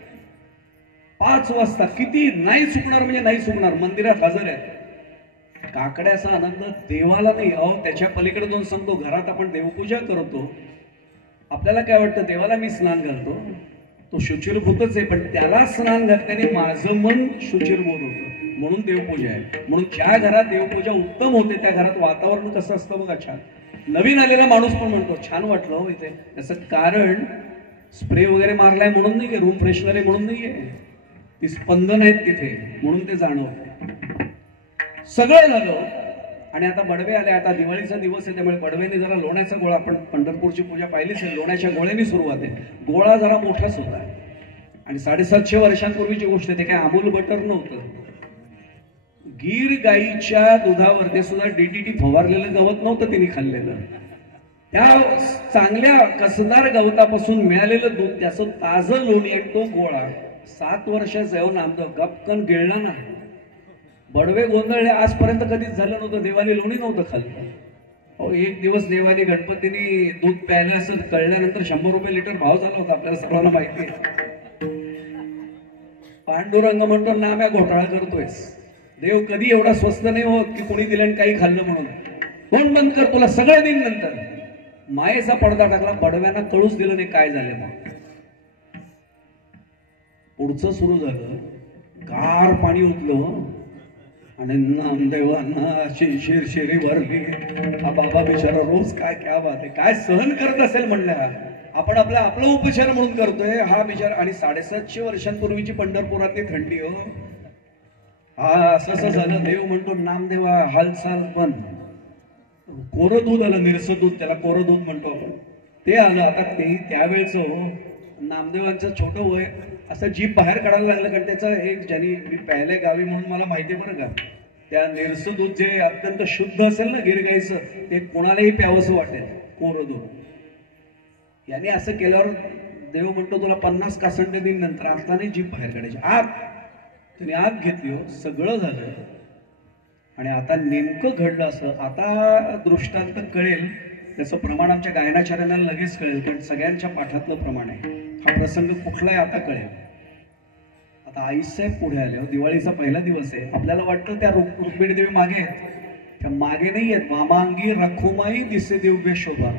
5 वाजता किती नाही चुकणार म्हणजे नाही चुकणार, मंदिरात हजर आहेत. काकड्याचा आनंद देवाला नाही. अहो त्याच्या पलीकडे जाऊन सांगतो, घरात आपण देवपूजा करतो, आपल्याला काय वाटतं? देवाला मी स्नान घालतो, तो शुचिरभूतच आहे, पण त्याला स्नान घातल्याने माझं मन शुचिरभूत होतं, म्हणून देवपूजा आहे. म्हणून ज्या घरात देवपूजा उत्तम होते त्या घरात वातावरण कसं असतं बघा, छान. नवीन आलेला माणूस पण म्हणतो छान वाटलं हो इथे. त्याचं कारण स्प्रे वगैरे मारलाय म्हणून नाहीये, रूम फ्रेशनर आहे म्हणून नाहीये, ती स्पंदन आहेत तिथे म्हणून ते जाणवतं. सगळं झालं आणि आता बडवे आले. आता दिवाळीचा दिवस आहे, त्यामुळे बडवेने जरा लोण्याचा गोळा, आपण पंढरपूरची पूजा पाहिलीच आहे, लोण्याच्या गोळ्याने सुरुवात आहे. गोळा जरा मोठाच होता आणि 750 वर्षांपूर्वीची गोष्ट आहे. ते काय अमूल बटर नव्हतं. गीर गाईच्या दुधावर ते सुद्धा डीडीटी फवारलेलं गवत नव्हतं तिने खाल्लेलं. त्या चांगल्या कसदार गवतापासून मिळालेलं दूध, त्याचं ताजं लोणी आणि तो गोळा 7 वर्षाचा येऊन नामदेव गपकन गिळला ना. बडवे गोंधळले. आजपर्यंत कधीच झालं नव्हतं, देवाने लोणी नव्हतं खाल्लं. अहो एक दिवस देवाने गणपतीने दूध प्यायला असं कळल्यानंतर 100 रुपये लिटर भाव झाला होता, आपल्याला सर्वांना माहिती आहे. पांडुरंग म्हणतो नाम्या घोटाळा करतोयस. देव कधी एवढा स्वस्त नाही होत की कोणी दिलं आणि काही खाल्लं म्हणून. कोण बंद कर, तुला सगळं दिन नंतर. मायेचा पडदा टाकला, बडव्यांना कळूच दिलं नाही काय झालं. मग पुढचं सुरू झालं, गार पाणी उठलं आणि नामदेवांना अशी शिरशिरी भरली. हा बाबा बिचारा रोज काय क्या बात आहे, काय सहन करत असेल म्हणलं. आपण आपलं उपचार म्हणून करतोय, हा बिचारा. आणि 750 वर्षांपूर्वीची पंढरपुरातली थंडी हो. हा असं झालं. देव म्हणतो नामदेवा हालचाल बंद. कोरं दूध आलं, निरस दूध, त्याला कोरं दूध म्हणतो आपण, ते आलं. आता तेही त्यावेळेचं हो. नामदेवांचं छोटं वय, असं जीभ बाहेर काढायला लागलं, कारण त्याचं एक ज्यांनी मी प्यायले गावी म्हणून मला माहिती आहे बरं का. त्या निरस दूध जे अत्यंत शुद्ध असेल ना गिरगाईचं, ते कोणालाही प्यावंसं वाटेल, कोरं दूध. याने असं केल्यावर देव म्हणतो तुला 50 कासंडे दिन नंतर. आता नाही जीभ बाहेर काढायची, आत. त्याने आत घेतली हो, सगळं झालं. आणि आता नेमकं घडलं असं, आता दृष्टांत कळेल, त्याचं प्रमाण आमच्या गायनाचार्यांना लगेच कळेल, कारण सगळ्यांच्या पाठातलं प्रमाण आहे. हा प्रसंग कुठला आहे आता कळेल. आता आईसाहेब पुढे आले. दिवाळीचा पहिला दिवस आहे. आपल्याला वाटतं त्या रुक्मिणी देवी मागे आहेत, त्या मागे नाही आहेत. मामांगी रखुमाई दिसे दिव्य शोभा,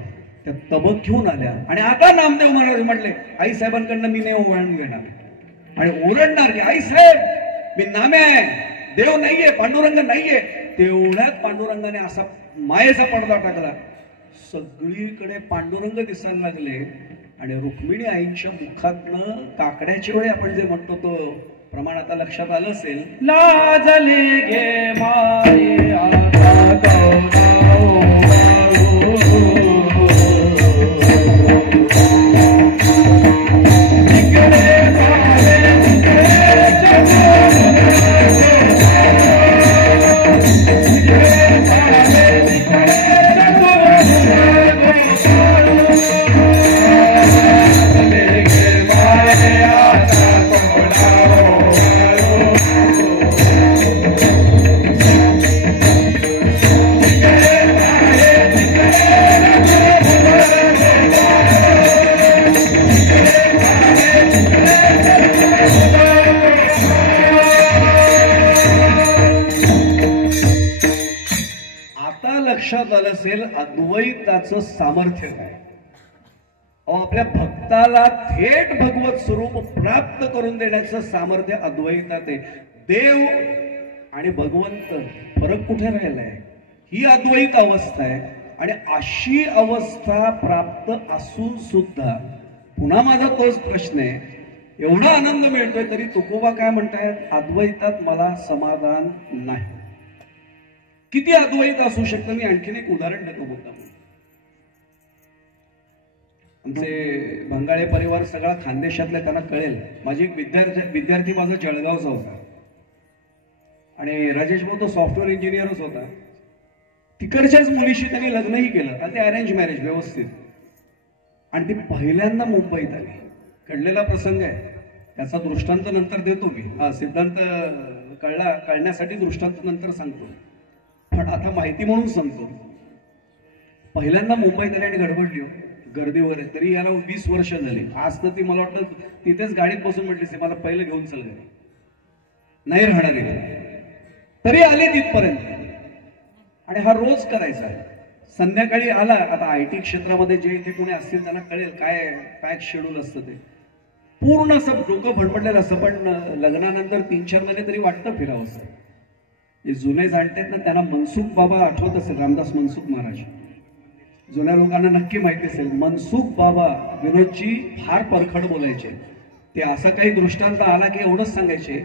त्या तबक घेऊन आल्या. आणि आता नामदेव महाराज म्हटले आईसाहेबांकडनं मी नाही ओवाळून घेणार आणि ओरडणार की आईसाहेब मी नामे आहे, देव नाहीये, पांडुरंग नाहीये. तेवढ्यात पांडुरंगाने असा मायेचा पडदा टाकला, सगळीकडे पांडुरंग दिसायला लागले. आणि रुक्मिणी आईच्या मुखातनं काकड्याच्या वेळी आपण जे म्हणतो तो प्रमाण आता लक्षात आलं असेल. लाजले गे माये आता लक्षात आलं असेल अद्वैताचं सामर्थ्य काय. आपल्या भक्ताला थेट भगवत स्वरूप प्राप्त करून देण्याचं सामर्थ्य अद्वैतात आहे. देव आणि भगवंत फरक कुठे राहिलाय, ही अद्वैत अवस्था आहे. आणि अशी अवस्था प्राप्त असून सुद्धा पुन्हा माझा तोच प्रश्न आहे, एवढा आनंद मिळतोय तरी तुकोबा काय म्हणतायत, अद्वैतात मला समाधान नाही. किती अद्वैत असू शकतं? मी आणखीन एक उदाहरण देतो मुद्दाम. आमचे भंगाळे परिवार सगळा खानदेशातला, त्यांना कळेल. माझी एक विद्यार्थी माझा जळगावचा होता आणि राजेश भाऊ तो सॉफ्टवेअर इंजिनियरच होता. तिकडच्याच मुलीशी त्यांनी लग्नही केलं आणि ते अरेंज मॅरेज व्यवस्थित. आणि ती पहिल्यांदा मुंबईत आली. घडलेला प्रसंग आहे, त्याचा दृष्टांत नंतर देतो मी. हा सिद्धांत कळण्यासाठी दृष्टांत नंतर सांगतो, पण आता माहिती म्हणून सांगतो. पहिल्यांदा मुंबईत आली आणि गडबडली, गर्दी वगैरे. तरी याला 20 वर्ष झाली. आज तर ती मला वाटतं तिथेच गाडीत बसून म्हटली, मला पहिलं घेऊन चल घरी, नाही राहणार आहे. तरी आले तिथपर्यंत. आणि हा रोज करायचा. संध्याकाळी आला. आता IT क्षेत्रामध्ये जे इथे कोणी असतील त्यांना कळेल काय पॅक शेड्यूल असतं ते. पूर्ण असं डोकं भडपडलेलं असतं. पण लग्नानंतर 3-4 महिने तरी वाटतं फिरावं असं. जे जुने जाणते ना त्यांना मनसुख बाबा आठवत असेल, रामदास मनसुख महाराज. जुन्या लोकांना नक्की माहिती असेल. मनसुख बाबा विनोदजी फार परखड बोलायचे. ते असा काही दृष्टांत आला की एवढंच सांगायचे,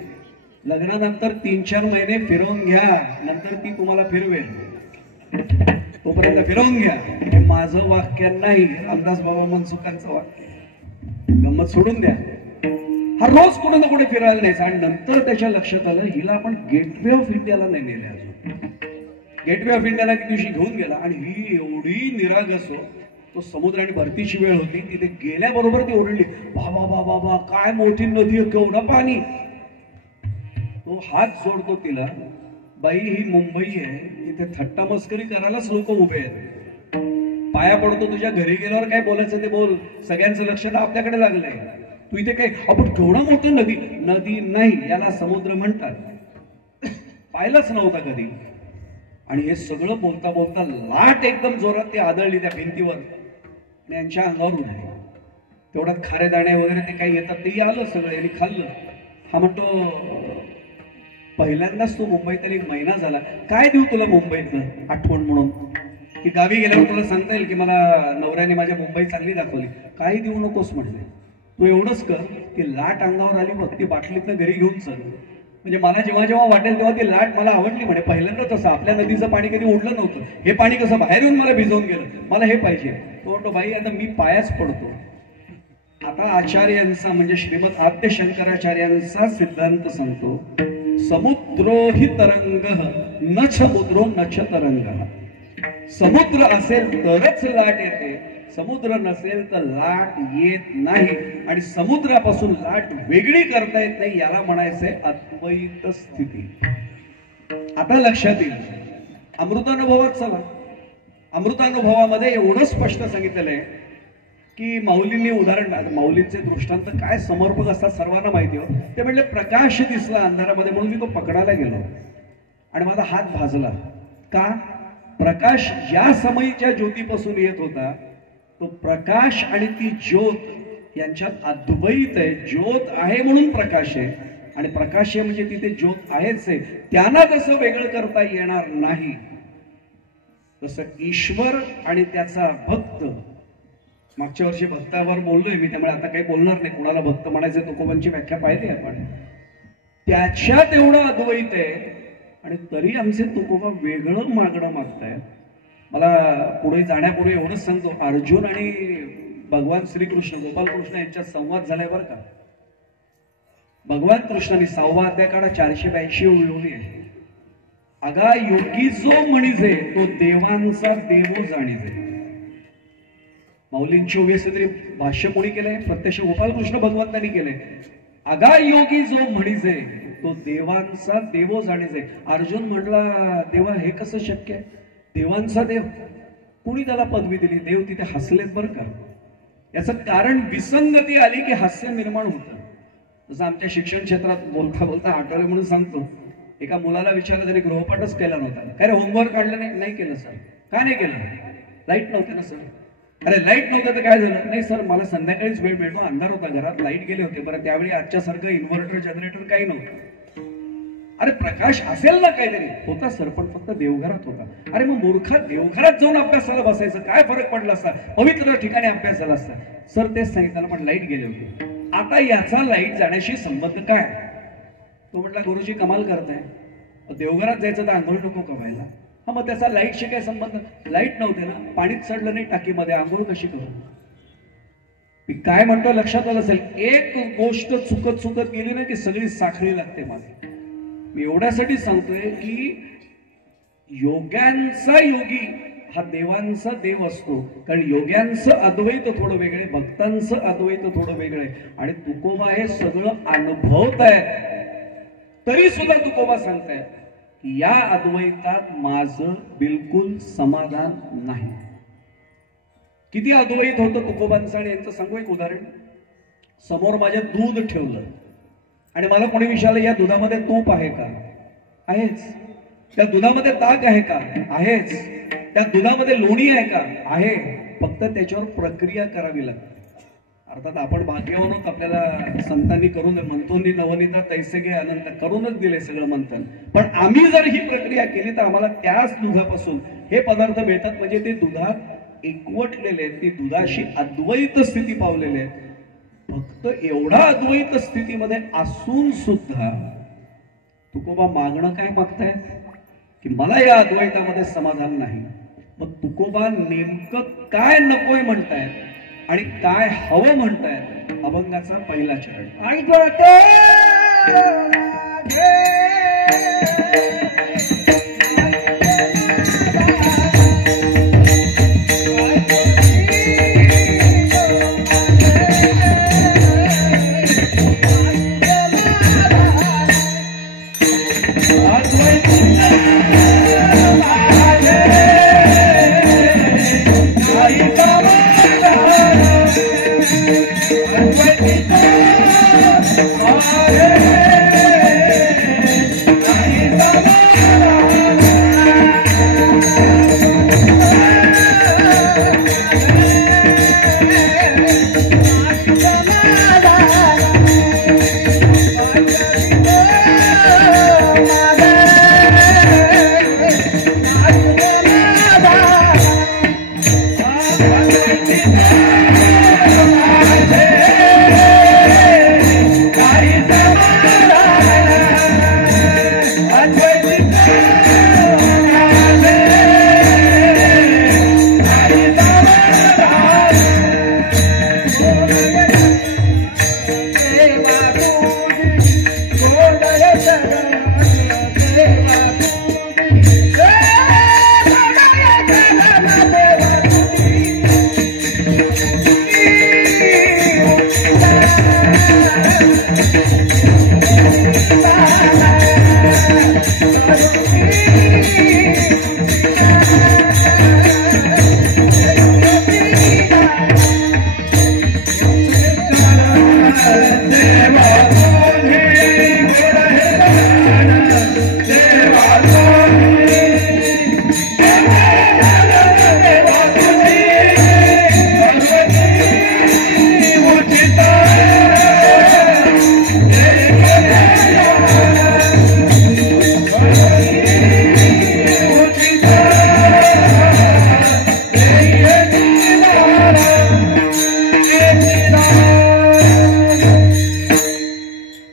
लग्नानंतर 3-4 महिने फिरवून घ्या, नंतर ती तुम्हाला फिरवेल, तोपर्यंत फिरवून घ्या. हे माझं वाक्य नाही, रामदास बाबा मनसुखांचं वाक्य. गंमत सोडून द्या. हा रोज कुठे ना कुठे फिरायला न्यायचा. आणि नंतर त्याच्या लक्षात आलं, हिला आपण गेटवे ऑफ इंडियाला नाही नेले अजून. गेटवे ऑफ इंडियाला किती दिवशी घेऊन गेला आणि ही एवढी निरागस हो. तो समुद्र आणि भरतीची वेळ होती. तिथे गेल्याबरोबर ती ओरडली, बाबा बाबा बाबा काय मोठी नदी आहे, केवढं पाणी. तो हात जोडतो तिला, बाई ही मुंबई आहे, इथे थट्टा मस्करी करायलाच लोक उभे आहेत. पाया पडतो, तुझ्या घरी गेल्यावर काय बोलायचं ते बोल, सगळ्यांचं लक्ष ना आपल्याकडे लागलंय. तू इथे काय, आपण केवढा मोठी नदी. नदी नाही, याला समुद्र म्हणतात. पाहिलंच नव्हता कधी. आणि हे सगळं बोलता बोलता लाट एकदम जोरात ती आदळली त्या भिंतीवर आणि यांच्या अंगावर उडली. तेवढ्यात खारे दाणे वगैरे ते काही येतात ते आलं सगळं आणि खाल्लं. हा म्हणतो, पहिल्यांदाच तू मुंबईत 1 महिना झाला, काय देऊ तुला मुंबईतनं आठवण म्हणून, की गावी गेल्यावर तुला सांगता येईल की मला नवऱ्याने माझ्या मुंबई चांगली दाखवली. काही देऊ नकोस म्हटले, तू एवढंच कर, ती लाट अंगावर आली बघ, ती बाटलीतनं घरी घेऊन चल. म्हणजे मला जेव्हा जेव्हा वाटेल तेव्हा ती लाट मला आवडली म्हणे. पहिल्यांदाच असं आपल्या नदीचं पाणी कधी ओढलं नव्हतं. हे पाणी कसं बाहेर येऊन मला भिजवून गेलं, मला हे पाहिजे. तो म्हणतो, बाई आता मी पायाच पडतो. आता आचार्यांचा म्हणजे श्रीमद आद्य शंकराचार्यांचा सिद्धांत सांगतो, समुद्रो हि तरंग न समुद्रो न च तरंग. समुद्र असेल तरच लाट येते, समुद्र नसेल तर लाट येत नाही. आणि समुद्रापासून लाट वेगळी करता येत नाही, याला म्हणायचंय अद्वैत स्थिती. आता लक्षात येईल. अमृतानुभवात चला. अमृतानुभवामध्ये एवढं स्पष्ट सांगितलेलं आहे की माऊलींनी उदाहरण, माऊलींचे दृष्टांत काय समर्पक असतात सर्वांना माहिती हो. ते म्हणजे प्रकाश दिसला अंधारामध्ये म्हणून मी तो पकडायला गेलो आणि माझा हात भाजला. का? प्रकाश ज्या समयीच्या ज्योतीपासून येत होता, तो प्रकाश आणि ती ज्योत यांच्यात अद्वैत आहे. ज्योत आहे म्हणून प्रकाश आहे आणि प्रकाश आहे म्हणजे तिथे ज्योत आहेच आहे. त्यांना कसं वेगळं करता येणार नाही, तसं ईश्वर आणि त्याचा भक्त. मागच्या वर्षी भक्तावर बोललोय मी, त्यामुळे आता काही बोलणार नाही. कुणाला भक्त म्हणायचे तुकोबांची व्याख्या पाहिली आपण. त्याच्यात एवढं अद्वैत आहे आणि तरी आमचे तुकोबा वेगळं मागणं मागतायत. मला पुढे जाण्यापूर्वी एवढंच सांगतो, अर्जुन आणि भगवान श्रीकृष्ण गोपालकृष्ण यांच्यात संवाद झालाय बरं का. भगवान कृष्णाने 6वा अध्याय काढा, 482 ओळी आहे. अगा योगी जो म्हणिजे तो देवांचा देवो जाणीजे. माऊलींची उभी असते तरी भाष्य कोणी केलंय? प्रत्यक्ष गोपालकृष्ण भगवंतांनी केलंय. अगा योगी जो म्हणिजे तो देवांचा देवो जाणीजे. अर्जुन म्हणला, देवा हे कसं शक्य आहे? देवांचा देव, कुणी त्याला पदवी दिली? देव तिथे हसलेत बरं का. याचं कारण विसंगती आली की हास्य निर्माण होतं. जसं आमच्या शिक्षण क्षेत्रात बोलता बोलता आठवले म्हणून सांगतो, एका मुलाला विचारलं, त्याने गृहपाठच केला नव्हता. काय रे होमवर्क काढलं नाही? नाही केलं सर. का नाही केलं? लाईट नव्हते ना सर. अरे लाईट नव्हतं तर काय झालं? नाही सर, मला संध्याकाळीच वेळ मिळतो, अंधार होता घरात, लाईट गेले होते. बरं त्यावेळी आजच्या सारखं इन्व्हर्टर जनरेटर काही नव्हतं. अरे प्रकाश असेल ना काहीतरी. होता सर, पण फक्त देवघरात होता. अरे मग मूर्खा, देवघरात जाऊन अभ्यासाला बसायचं, काय फरक पडला असता, पवित्र ठिकाणी अभ्यास झाला असता. सर तेच सांगितलं, पण लाईट गेले होते. आता याचा लाईट जाण्याशी संबंध काय? तो म्हटला गुरुजी कमाल करताय, देवघरात जायचं तर आंघोळ नको का व्हायला? हा, मग त्याचा लाईटशी काय संबंध? लाईट नव्हते ना, पाणीच चढलं नाही टाकीमध्ये, आंघोळ कशी करू? मी काय म्हणतो लक्षात आलं असेल. एक गोष्ट चुकत गेली ना की सगळी साखळी लागते मागे. मी एवढ्यासाठी सांगतोय की योग्यांचा योगी हा देवांचा देव असतो. कारण योग्यांचं अद्वैत थोडं वेगळे, भक्तांचं अद्वैत थोडं वेगळे. आणि तुकोबा हे सगळं अनुभवतायत, तरी सुद्धा तुकोबा सांगतायत या अद्वैतात माझं बिलकुल समाधान नाही. किती अद्वैत होतं तुकोबांचं. आणि यांचं सांगू एक उदाहरण. समोर माझ्या दूध ठेवलं आणि मला कोणी विचारलं या दुधामध्ये तूप आहे का? आहेच. त्या दुधामध्ये ताक आहे का? आहेच. त्या दुधामध्ये लोणी आहे का? आहे. फक्त त्याच्यावर प्रक्रिया करावी लागते. अर्थात आपण भाग्यवान आहोत, आपल्याला संतांनी करून मंतोनी नवनीता तैसे घे अनंत करूनच दिले सगळं मंथन. पण आम्ही जर ही प्रक्रिया केली तर आम्हाला त्याच दुधापासून हे पदार्थ मिळतात. म्हणजे ते दुधात एकवटलेले आहेत, ती दुधाशी अद्वैत स्थिती पावलेले आहेत. फक्त एवढा अद्वैत स्थितीमध्ये असून सुद्धा तुकोबा मागणं काय मागताय की मला या अद्वैतामध्ये समाधान नाही. मग तुकोबा नेमकं काय नकोय म्हणतायत आणि काय हवं म्हणतायत? अभंगाचा पहिला चरण.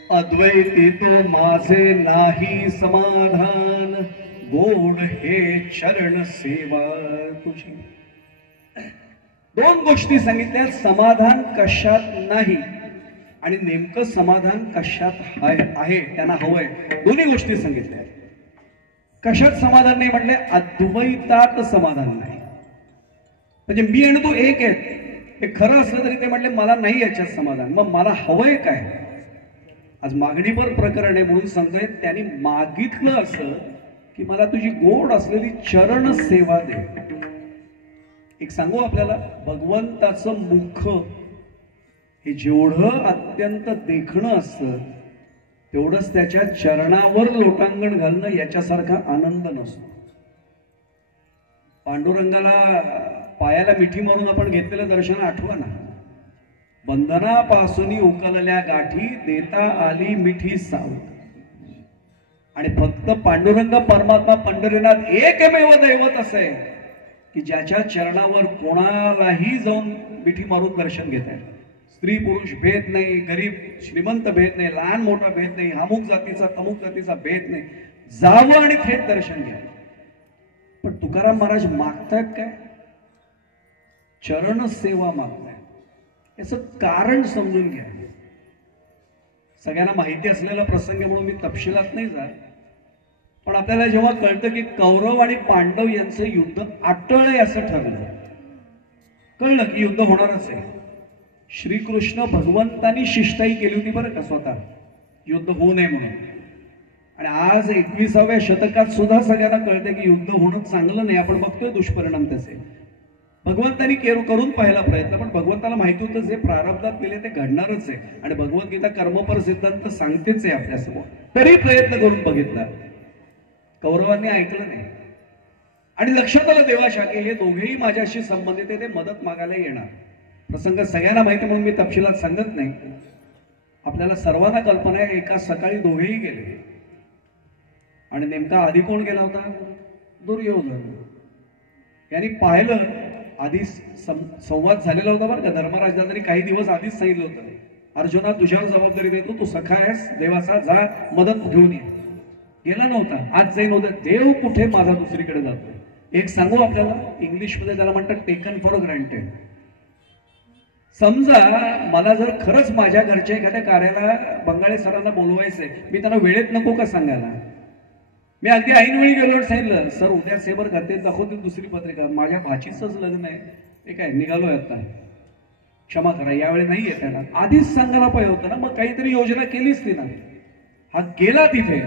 अद्वैती तो माझे नाही समाधान, गोड हे चरण सेवा तुझी. दोन गोष्टी सांगितल्या, समाधान कशात नाही आणि नेमकं समाधान कशात आहे, त्यांना हवंय. दोन्ही गोष्टी सांगितल्या. कशात समाधान नाही म्हटले? अद्वैतात समाधान नाही. म्हणजे मी आणि तू एक आहेत हे खरं असलं तरी ते म्हटले मला नाही याच्यात समाधान. मग मला हवंय काय? आज मागणीपर प्रकरण आहे म्हणून सांगतोय. त्यांनी मागितलं असं की मला तुझी गोड असलेली चरण सेवा दे. एक सांगू आपल्याला, भगवंताचं मुख हे जेवढं अत्यंत देखणं असतं तेवढंच त्याच्या चरणावर लोटांगण घालणं याच्यासारखा आनंद नसतो. पांडुरंगाला पायाला मिठी मारून आपण घेतलेलं दर्शन आठवा ना. बंधनापासून उकलल्या गाठी, देता आली मिठी साव. आणि फक्त पांडुरंग परमात्मा पंढरीनाथ एकमेव दैवत असे की ज्याच्या चरणावर कोणालाही जाऊन मिठी मारून दर्शन घेता येईल. स्त्री पुरुष भेद नाही, गरीब श्रीमंत भेद नाही, लहान मोठा भेद नाही, अमुक जातीचा तमुक जातीचा भेद नाही, जावं आणि थेट दर्शन घ्या. पण तुकाराम महाराज मागतायत काय? चरण सेवा मागतायत. याचं कारण समजून घ्या. सगळ्यांना माहिती असलेला प्रसंग म्हणून मी तपशिलात नाही जात, पण आपल्याला जेव्हा कळतं की कौरव आणि पांडव यांचं युद्ध अटळ आहे असं ठरलं, कळलं की युद्ध होणारच आहे. श्रीकृष्ण भगवंतांनी शिष्टाई केली होती बरं का स्वतः, युद्ध होऊ नये म्हणून. आणि आज 21व्या शतकात सुद्धा सगळ्यांना कळतं की युद्ध होणं चांगलं नाही. आपण बघतोय दुष्परिणाम त्याचे. भगवंतानी करून पाहिला प्रयत्न, पण भगवंताला माहिती होतं जे प्रारब्धात दिले ते घडणारच आहे. आणि भगवद्गीता कर्मपर सिद्धांत सांगतेच आहे आपल्यासमोर, तरी प्रयत्न करून बघितला. कौरवांनी ऐकलं नाही. आणि लक्षात आलं देवाशाखे हे दोघेही माझ्याशी संबंधित आहे, ते मदत मागायला येणार. प्रसंग सगळ्यांना माहिती म्हणून मी तपशिलात सांगत नाही. आपल्याला सर्वांना कल्पना आहे, एका सकाळी दोघेही गेले. आणि नेमका आधी कोण गेला होता? दुर्योधन. यांनी पाहिलं, आधी संवाद झालेला होता बरं का. धर्मराजाला तरी काही दिवस आधीच सांगितलं होतं, अर्जुना तुझ्यावर जबाबदारी देतो, तू सखा आहेस देवाचा, जा मदत घेऊन ये. गेला नव्हता. आज जाईन होतं. देव कुठे, माझा दुसरीकडे जातो. एक सांगू आपल्याला, इंग्लिशमध्ये त्याला म्हणतात टेकन फॉर ग्रँटेड. समजा मला जर खरंच माझ्या घरच्या एखाद्या कार्याला बंगाळे सरांना बोलवायचंय, मी त्यांना वेळेत नको का सांगायला? मी अगदी ऐनवेळी गेलो, सांगितलं सर उद्या सेवर घातेत दाखवतील दुसरी पत्रिका, माझ्या भाचीचंच लग्न आहे, हे काय निघालोय आता, क्षमा करा यावेळी नाही येत त्याला. आधीच सांगायला पाहिजे होतं ना. मग काहीतरी योजना केलीच ती ना. हा गेला तिथे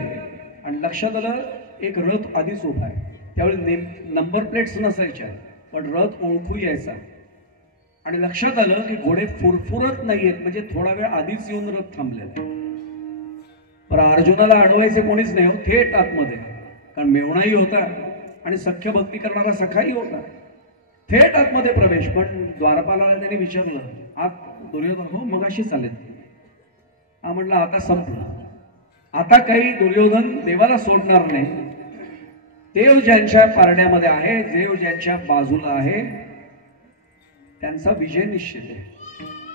आणि लक्षात आलं एक रथ आधीच उभा आहे. त्यावेळी नंबर प्लेट्स नसायच्या, पण रथ ओळखू यायचा. आणि लक्षात आलं की घोडे फुरफुरत नाहीयेत, म्हणजे थोडा वेळ आधीच येऊन रथ थांबले. पण अर्जुनाला अडवायचे कोणीच नाही हो, थेट आतमध्ये. कारण मेवणाही होता आणि सख्य भक्ती करणारा सखाही होता. थेट आतमध्ये प्रवेश. पण द्वारपालाला त्याने विचारलं, आत दुर्योधन? हो मगाशी चालेल. हा म्हटलं आता संपलं, आता काही दुर्योधन देवाला सोडणार नाही. देव ज्यांच्या पारड्यामध्ये आहे, देव ज्यांच्या बाजूला आहे, त्यांचा विजय निश्चित आहे.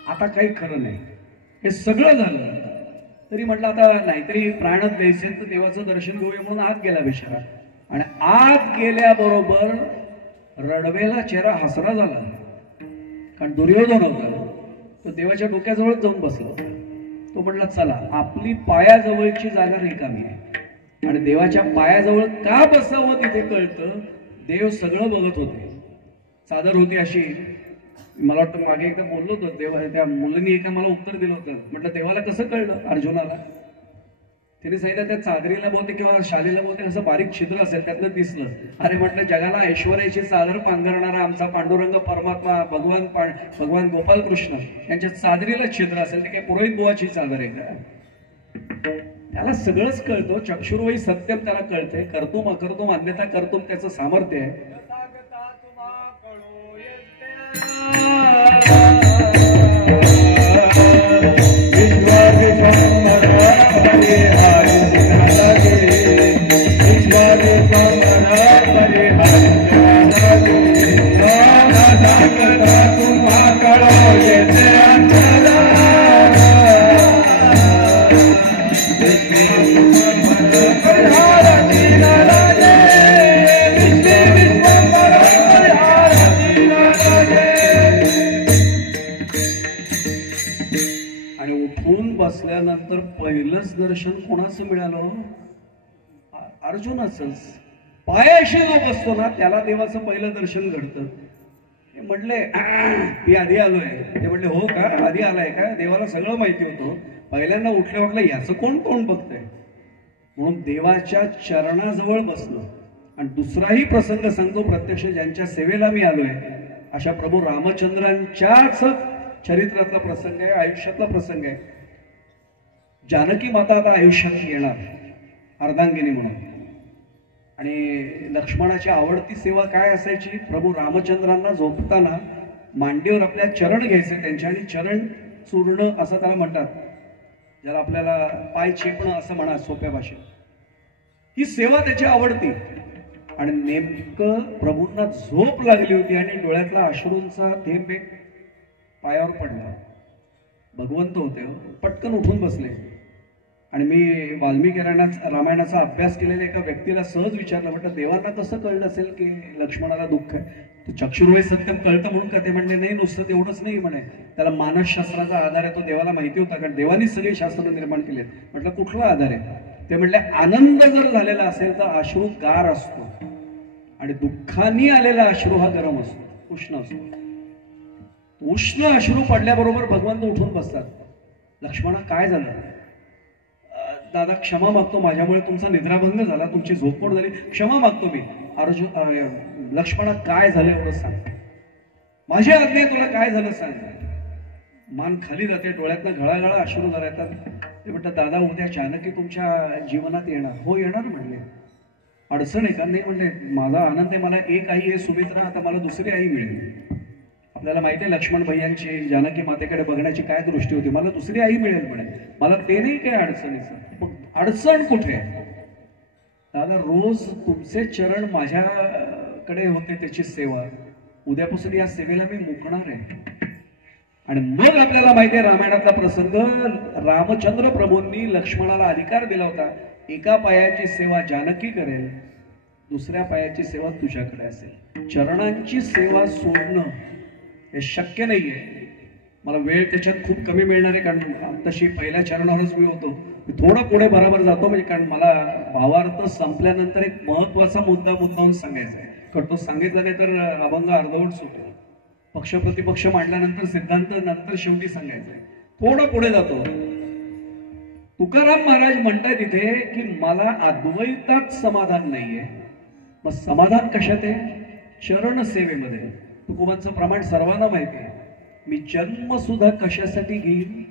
आता काही खरं नाही. हे सगळं झालं तरी म्हटलं आता नाहीतरी प्राणच द्यायचे तर देवाचं दर्शन घेऊया म्हणून आत गेला बिचारा. आणि आत गेल्याबरोबर रडवेला चेहरा हसरा झाला. कारण दुर्योधन होता तो देवाच्या डोक्याजवळच जाऊन बसला होता. तो म्हटला चला आपली पायाजवळची जागा रिकामी आहे. आणि देवाच्या पायाजवळ का बसावं तिथे कळतं. देव सगळं बघत होते. चादर होती अशी, मला वाटतं मागे एकदा बोललो होतो, देवा त्या मुलांनी एका मला उत्तर दिलं होतं. म्हटलं देवाला कसं कळलं अर्जुनाला? तिने सांगितलं त्या चादरीला बहुतेक किंवा शालीला बहुतेक असं बारीक छिद्र असेल, त्यातलं दिसलं. अरे म्हटलं जगाला ऐश्वर्याची चादर पांघरणारा आमचा पांडुरंग परमात्मा भगवान गोपाल कृष्ण यांच्या चादरीला छिद्र असेल, ते काय पुरोहित बुवाची चादर आहे का? त्याला सगळंच कळतं. चक्षुर्वयी सत्यम त्याला कळते. कर्तुम अकर्तुम अन्यथा कर्तुम त्याचं सामर्थ्य आहे. बसल्यानंतर पहिलंच दर्शन कोणाचं मिळालं? अर्जुनाचंच. पायाशी जो बसतो ना त्याला देवाचं पहिलं दर्शन घडतं. हे म्हटले मी आधी आलोय. ते म्हटले हो का, आधी आलाय का? देवाला सगळं माहिती होतं. पहिल्यांदा उठलं याचं कोण कोण बघतंय म्हणून देवाच्या चरणाजवळ बसलो. आणि दुसराही प्रसंग सांगतो, प्रत्यक्ष ज्यांच्या सेवेला मी आलोय अशा प्रभू रामचंद्रांच्याच चरित्रातला प्रसंग आहे, आयुष्यातला प्रसंग आहे. जानकी माता आता आयुष्यात येणार अर्धांगिनी म्हणून. आणि लक्ष्मणाची आवडती सेवा काय असायची? प्रभू रामचंद्रांना झोपताना मांडीवर आपल्या चरण घ्यायचे त्यांच्या, आणि चरण चूर्ण असं त्याला म्हणतात, ज्याला आपल्याला पाय चेपणं असं म्हणा सोप्या भाषेत. ही सेवा त्याची आवडती. आणि नेमकं प्रभूंना झोप लागली होती आणि डोळ्यातला अश्रूंचा थेंब एक पायावर पडला. भगवंत होते, पटकन उठून बसले. आणि मी वाल्मिकी रामायणाचा अभ्यास केलेल्या एका व्यक्तीला सहज विचारलं, म्हटलं देवांना कसं कळलं असेल की लक्ष्मणाला दुःख आहे? तो चक्षुर्वय सत्यम कळतं म्हणून का? ते म्हणले नाही, नुसतं तेवढंच नाही म्हणे, त्याला मानसशास्त्राचा आधार आहे. तो देवाला माहिती होता, कारण देवानीच सगळे शास्त्र निर्माण केले. म्हटलं कुठला आधार आहे? ते म्हणले आनंद जर झालेला असेल तर अश्रू गार असतो आणि दुःखाने आलेला अश्रू हा गरम असतो, उष्ण असतो. उष्ण अश्रू पडल्याबरोबर भगवंत उठून बसतात. लक्ष्मणा काय झालं? दादा क्षमा मागतो, माझ्यामुळे तुमचा निद्राभंग झाला, तुमची झोपमोड झाली, क्षमा मागतो मी. लक्ष्मणा काय झालं एवढं सांग, माझी आज्ञा तुला काय झालं सांग. मान खाली जाते, डोळ्यातनं घळाघळा अश्रू जरा येतात. ते म्हणतात दादा उद्या जानकी तुमच्या जीवनात येणार. हो येणार म्हणले. अडचण आहे का? नाही म्हणले, माझा आनंद आहे, मला एक आई आहे सुमित्रा, आता मला दुसरी आई मिळेल. आपल्याला माहिती आहे लक्ष्मण भैयांची जानकी मातेकडे बघण्याची काय दृष्टी होती, मला दुसरी आई मिळेल म्हणे. मला ते नाही काय अडचणीचं. मग अडचण कुठे आहे? दादा रोज तुमचे चरण माझ्याकडे होते, त्याची सेवा, उद्यापासून या सेवेला मी मुकणार आहे. आणि मग आपल्याला माहिती आहे रामायणातला प्रसंग, रामचंद्र प्रभूंनी लक्ष्मणाला अधिकार दिला होता, एका पायाची सेवा जानकी करेल, दुसऱ्या पायाची सेवा तुझ्याकडे असेल. चरणांची सेवा सोडणं हे शक्य नाहीये. मला वेळ त्याच्यात खूप कमी मिळणार आहे, कारण तशी पहिल्या चरणावरच मी होतो. मी थोडं पुढे बरोबर जातो, म्हणजे कारण मला भावार्थ संपल्यानंतर एक महत्वाचा मुद्दाहून सांगायचा आहे, कारण तो सांगितला नाही तर अभंग अर्धवट सुटेल. पक्ष प्रतिपक्ष मांडल्यानंतर सिद्धांत नंतर शेवटी सांगायचं आहे. थोडं पुढे जातो. तुकाराम महाराज म्हणतायत इथे की मला अद्वैतात समाधान नाहीये. मग समाधान कशात आहे? चरण सेवेमध्ये. तुकोबांचं प्रमाण सर्वांना माहिती आहे. मी जन्म सुद्धा कशासाठी घेईन?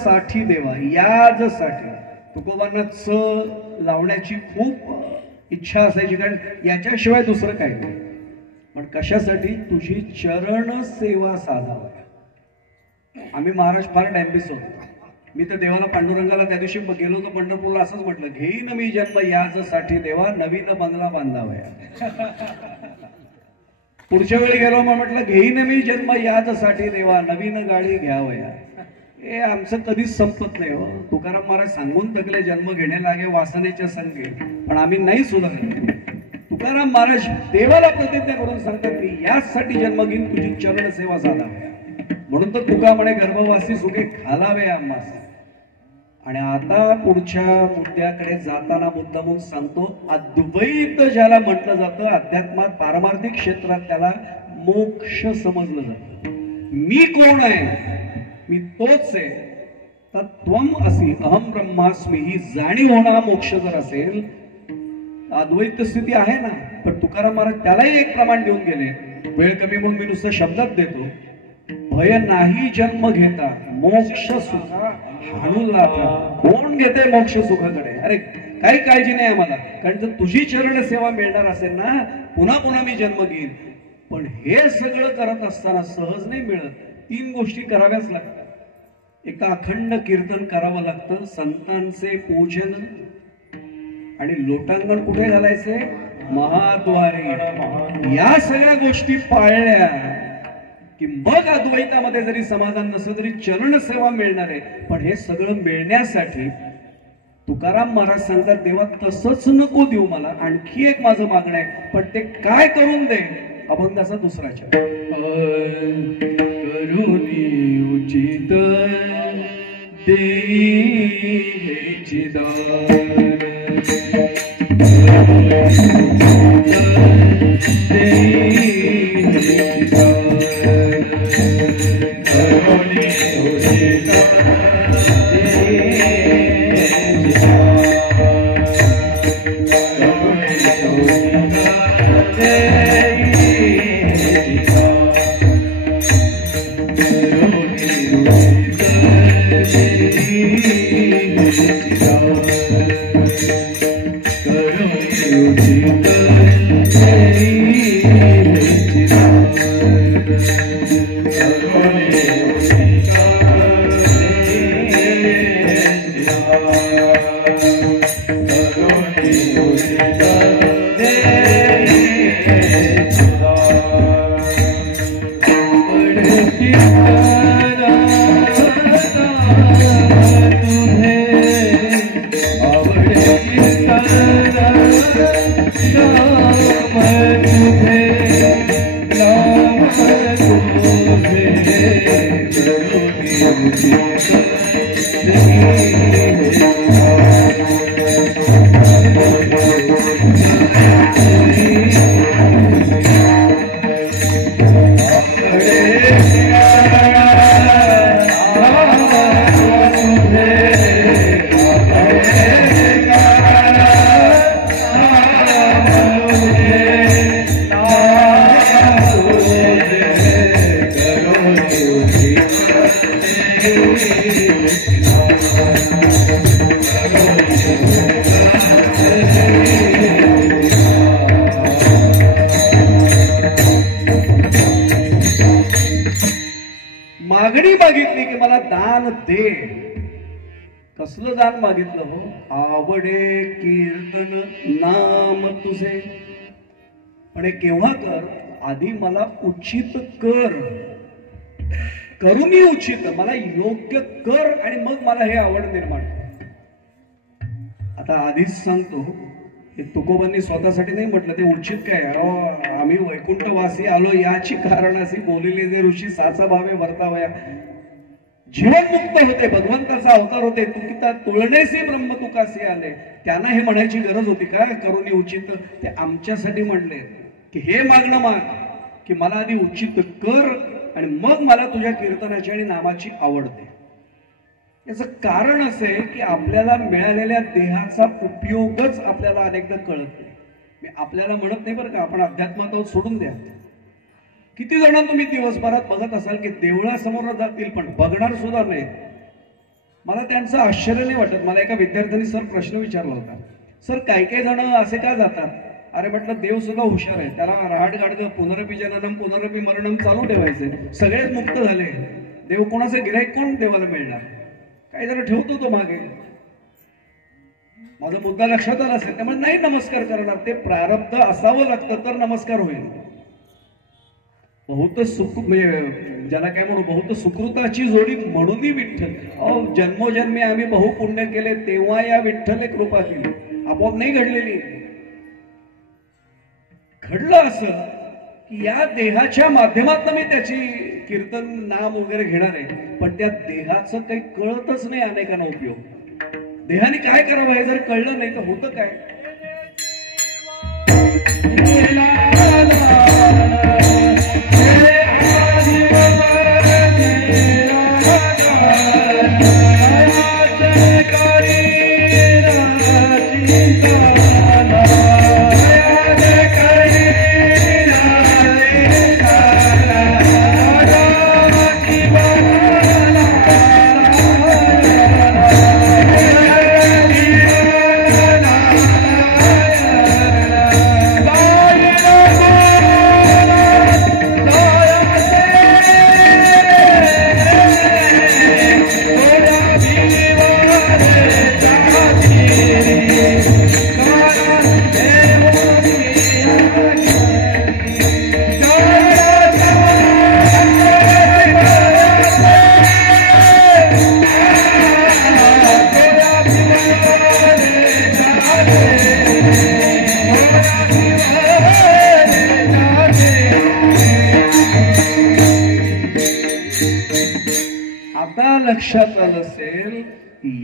साठी देवा, याजसाठी. तुकोबांना च लावण्याची खूप इच्छा असायची, कारण याच्याशिवाय दुसरं काही नाही. पण कशासाठी? तुझी चरण सेवा साधावा. आम्ही महाराज फार डॅम्बिस होतो. मी तर देवाला पांडुरंगाला त्या दिवशी गेलो होतो पंढरपूरला, असंच म्हटलं, घेईन मी जन्म याजसाठी देवा, नवीन बंगला बांधावया. पुढच्या वेळी गेलो मग म्हटलं, घेईन मी जन्म याजसाठी देवा, नवीन गाडी घ्यावया. हे आमचं कधीच संपत नाही हो. तुकाराम महाराज सांगून थकले, जन्म घेणे लागे वासनेच्या संगे, पण आम्ही नाही सुधारले. तुकाराम महाराज देवाला प्रतिज्ञा करून सांगतात की याचसाठी जन्म घेईन, तुझी चरण सेवा साधाव्या. म्हणून तर तुका म्हणे गर्भवासी सुखे घालावे आम्हास. आणि आता पुढच्या मुद्द्याकडे जाताना मुद्दामून सांगतो, अद्वैत ज्याला म्हटलं जातं अध्यात्मात, पारमार्थिक क्षेत्रात त्याला मोक्ष समजलं जातं. मी कोण आहे? मी तोच आहे. तत्वम असी अहम ब्रह्मास्मी ही जाणीव होणं मोक्ष जर असेल, अद्वैत स्थिती आहे ना. पण तुकाराम महाराज त्यालाही एक प्रमाण देऊन गेले. वेळ कमी म्हणून मी नुसतं शब्दात देतो. भय नाही जन्म घेता मोक्ष सुखा हाणू लाथा. कोण घेते मोक्ष सुखाकडे? अरे काही काळजी नाही आम्हाला, कारण जर तुझी चरण सेवा मिळणार असेल ना, पुन्हा पुन्हा मी जन्म घेईन. पण हे सगळं करत असताना सहज नाही मिळत. 3 गोष्टी कराव्याच लागतात. एक तर अखंड कीर्तन करावं लागतं, संतांचे पूजन, आणि लोटांगण कुठे घालायचे? महाद्वारे. या सगळ्या गोष्टी पाळल्या की मग अद्वैतामध्ये जरी समाधान नसलं तरी चरण सेवा मिळणार आहे. पण हे सगळं मिळण्यासाठी तुकाराम महाराज सांगतात, देवा तसंच नको देऊ मला, आणखी एक माझं मागणं आहे. पण ते काय करून दे? अभंगाचा दुसरा करुणी उचित देईची दान. मागणी मागितली की मला दान दे. कसलं दान मागितलं हो? आवडे कीर्तन नाम तुझे. पण हे केव्हा कर? आधी मला उचित कर. करुणी उचित, मला योग्य कर, आणि मग मला हे आवड निर्माण. आता आधीच सांगतो, हे तुकोबांनी स्वतःसाठी नाही म्हटलं. ते उचित काय? आम्ही वैकुंठवासी आलो याची कारण अशी बोललेली जे ऋषी साचा भावे वर्तावया. जीवनमुक्त होते, भगवंताचा अवतार होते. तुकिता तुळणेसी ब्रह्म तुकासी आले. त्यांना हे म्हणायची गरज होती का करुणी उचित? ते आमच्यासाठी म्हणले की हे मागणं माग की मला आधी उचित कर आणि मग मला तुझ्या कीर्तनाची आणि नामाची आवड दे. याचं कारण असं आहे की आपल्याला मिळालेल्या देहाचा उपयोगच आपल्याला अनेकदा कळत नाही. मी आपल्याला म्हणत नाही बरं का, आपण अध्यात्मात सोडून द्या. किती जण तुम्ही दिवसभरात बघत असाल की देवळासमोर जातील पण बघणार सुद्धा नाही. मला त्यांचं आश्चर्य नाही वाटत. मला एका विद्यार्थ्यांनी सर प्रश्न विचारला होता, सर काही काही जण असे का जातात? अरे म्हटलं देव सुद्धा हुशार आहे, त्याला राहट गाडग पुनरपी जननम पुनरपी मरणम चालू ठेवायचे. सगळेच मुक्त झाले, देव कोणाचे गिराईक कोण देवाला मिळणार? काही जण ठेवतो तो मागे. माझा मुद्दा लक्षात आला असेल, त्यामुळे नाही नमस्कार करणार. ते प्रारब्ध असावं लागतं तर नमस्कार होईल. बहुत सुख म्हणजे ज्याला काय म्हणू, बहुत सुकृताची जोडी म्हणूनही विठ्ठल. जन्मोजन्मी आम्ही बहुपुण्य केले तेव्हा या विठ्ठले कृपा केली. आपोआप नाही घडलेली. घडलं असं की या देहाच्या माध्यमातून मी त्याची कीर्तन नाम वगैरे घेणार आहे, पण त्या देहाचं काही कळतच नाही अनेकांना उपयोग. देहाने काय करावं हे जर कळलं नाही तर होतं काय? आता लक्षात आलं असेल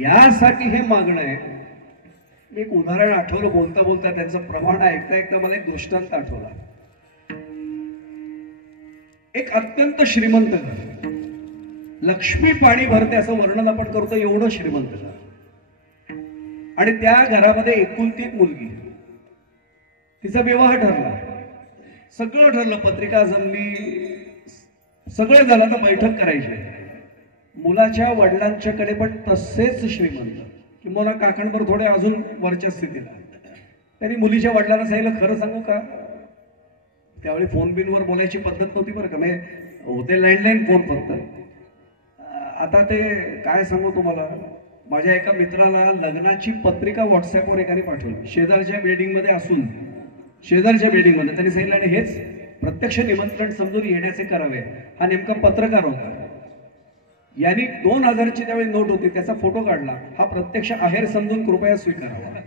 यासाठी हे मागणं आहे. एक उदाहरण आठवलं बोलता बोलता, त्यांचं प्रमाण ऐकता ऐकता मला एक दृष्टांत आठवला. एक अत्यंत श्रीमंत घर, लक्ष्मी पाणी भरते असं वर्णन आपण करतो, एवढं श्रीमंत घर. आणि त्या घरामध्ये एकुलती एक मुलगी, तिचा विवाह ठरला, सगळं ठरलं, पत्रिका जमली, सगळं झालं, तर बैठक करायची. मुलाच्या वडिलांच्याकडे पण तसेच श्रीमंत, किंवा काकांवर थोडे अजून वरच्या स्थितीला. त्यांनी मुलीच्या वडिलांना सांगितलं, खरं सांगू का, त्यावेळी फोन बिनवर बोलायची पद्धत नव्हती बरं का, म्हणजे होते लँडलाईन फोन फक्त. आता ते काय सांगू तुम्हाला, माझ्या एका मित्राला लग्नाची पत्रिका व्हॉट्सअपवर एकाने पाठवली, शेजारच्या बिल्डिंगमध्ये असून, शेजारच्या बिल्डिंगमध्ये. त्यांनी सांगितलं आणि हेच प्रत्यक्ष निमंत्रण समजून येण्याचे करावे. हा नेमका पत्रकार होता. यांनी 2000ची त्यावेळी नोट होती, त्याचा फोटो काढला, हा प्रत्यक्ष आहेर समजून कृपया स्वीकारावा.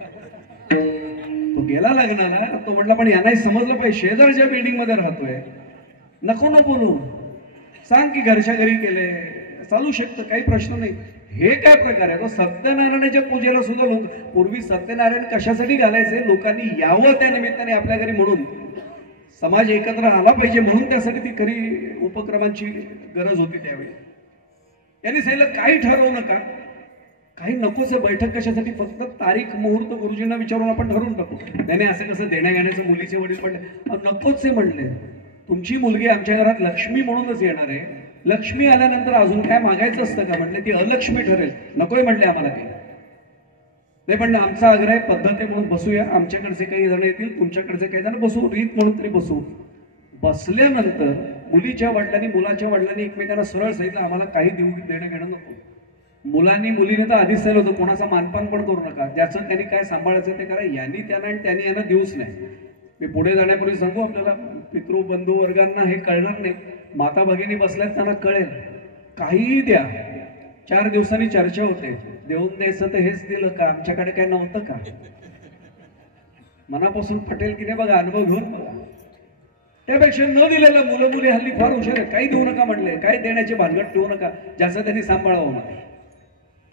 तो गेला लग्नाला. तो म्हटला पण यांनाही समजलं पाहिजे, शेजारच्या बिल्डिंग मध्ये राहतोय, नको न बोलू, सांग की घरच्या घरी केले, चालू शकतं, काही प्रश्न नाही. हे काय प्रकार आहे. तो सत्यनारायणाच्या पूजेला सुद्धा लोक, पूर्वी सत्यनारायण कशासाठी घालायचे, लोकांनी यावं त्या निमित्ताने आपल्या घरी, म्हणून समाज एकत्र आला पाहिजे म्हणून त्यासाठी ती खरी उपक्रमांची गरज होती त्यावेळी. यांनी सांगितलं काही ठरवू नका, काही नकोच, बैठक कशासाठी, फक्त तारीख मुहूर्त गुरुजींना विचारून आपण ठरवून टाकू. नाही असं कसं देण्या घेण्याचं, मुलीचे वडील म्हणले नकोच आहे. म्हणले तुमची मुलगी आमच्या घरात लक्ष्मी म्हणूनच येणार आहे, लक्ष्मी आल्यानंतर अजून काय मागायचं असतं का. म्हणले ती अलक्ष्मी ठरेल, नकोय म्हणले आम्हाला काही. नाही म्हणलं आमचा आग्रह आहे, पद्धत आहे म्हणून बसूया, आमच्याकडचे काही जण येतील, तुमच्याकडचे काही जण बसू, रीत म्हणून तरी बसू. बसल्यानंतर मुलीच्या वडिलांनी मुलाच्या वडिलांनी एकमेकांना सरळ सांगितलं, आम्हाला काही देणं घेणं नको. मुलांनी मुलीने तर आधीच सांगितलं होतं, कोणाचा मानपान पण करू नका, ज्याचं त्यांनी काय सांभाळायचं ते करा, यांनी त्यांना आणि त्यांनी यांना देऊच नाही. मी पुढे जाण्यापूर्वी सांगू, आपल्याला पितृ बंधू वर्गांना हे कळणार नाही, माता भगिनी बसल्यात त्यांना कळेल. काहीही द्या, 4 दिवसांनी चर्चा होते, देऊन द्यायचं तर हेच दिलं का, आमच्याकडे काय नव्हतं का. मनापासून पटेल की नाही बघा, अनुभव घेऊन बघा. त्यापेक्षा न दिलेलं, मुलं मुली हल्ली फार हुशार आहे, काही देऊ नका म्हणले, काही देण्याची भानगड ठेवू नका, ज्याचं त्यांनी सांभाळावं म्हणे.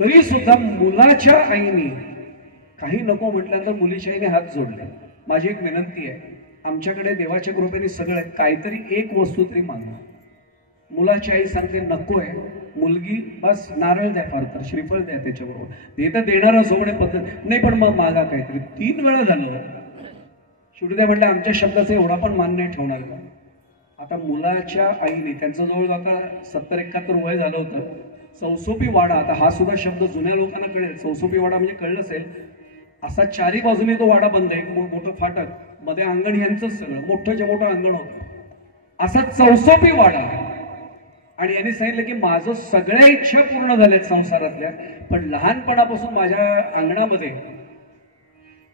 तरी सुद्धा मुलाच्या आईने काही नको म्हटल्यानंतर मुलीच्या आईने हात जोडले. माझी एक विनंती आहे, आमच्याकडे देवाच्या कृपेने सगळं आहे, काहीतरी एक वस्तू तरी मागा. मुलाची आई सांगते नको आहे, मुलगी बस नारळ द्या, फार तर श्रीफळ द्या त्याच्याबरोबर, ते तर देणार असो म्हणे पद्धत नाही, पण मग मागा काहीतरी. 3 वेळा झालं. शेवटी त्या म्हटलं आमच्या शब्दाचा एवढा पण मान नाही ठेवणार का. आता मुलाच्या आईने, त्यांचं जवळ आता 70-71 वय झालं होतं, चौसोपी वाडा, आता हा सुद्धा शब्द जुन्या लोकांना कळेल, चौसोपी वाडा म्हणजे कळलं असेल, असा 4ही बाजूने तो वाडा बंद आहे, मोठं फाटक, मध्ये अंगण यांचंच सगळं, मोठंच्या मोठं अंगण होतं, असा चौसोपी वाडा. आणि यांनी सांगितलं की माझं सगळ्या इच्छा पूर्ण झाल्यात संसारातल्या, पण लहानपणापासून माझ्या अंगणामध्ये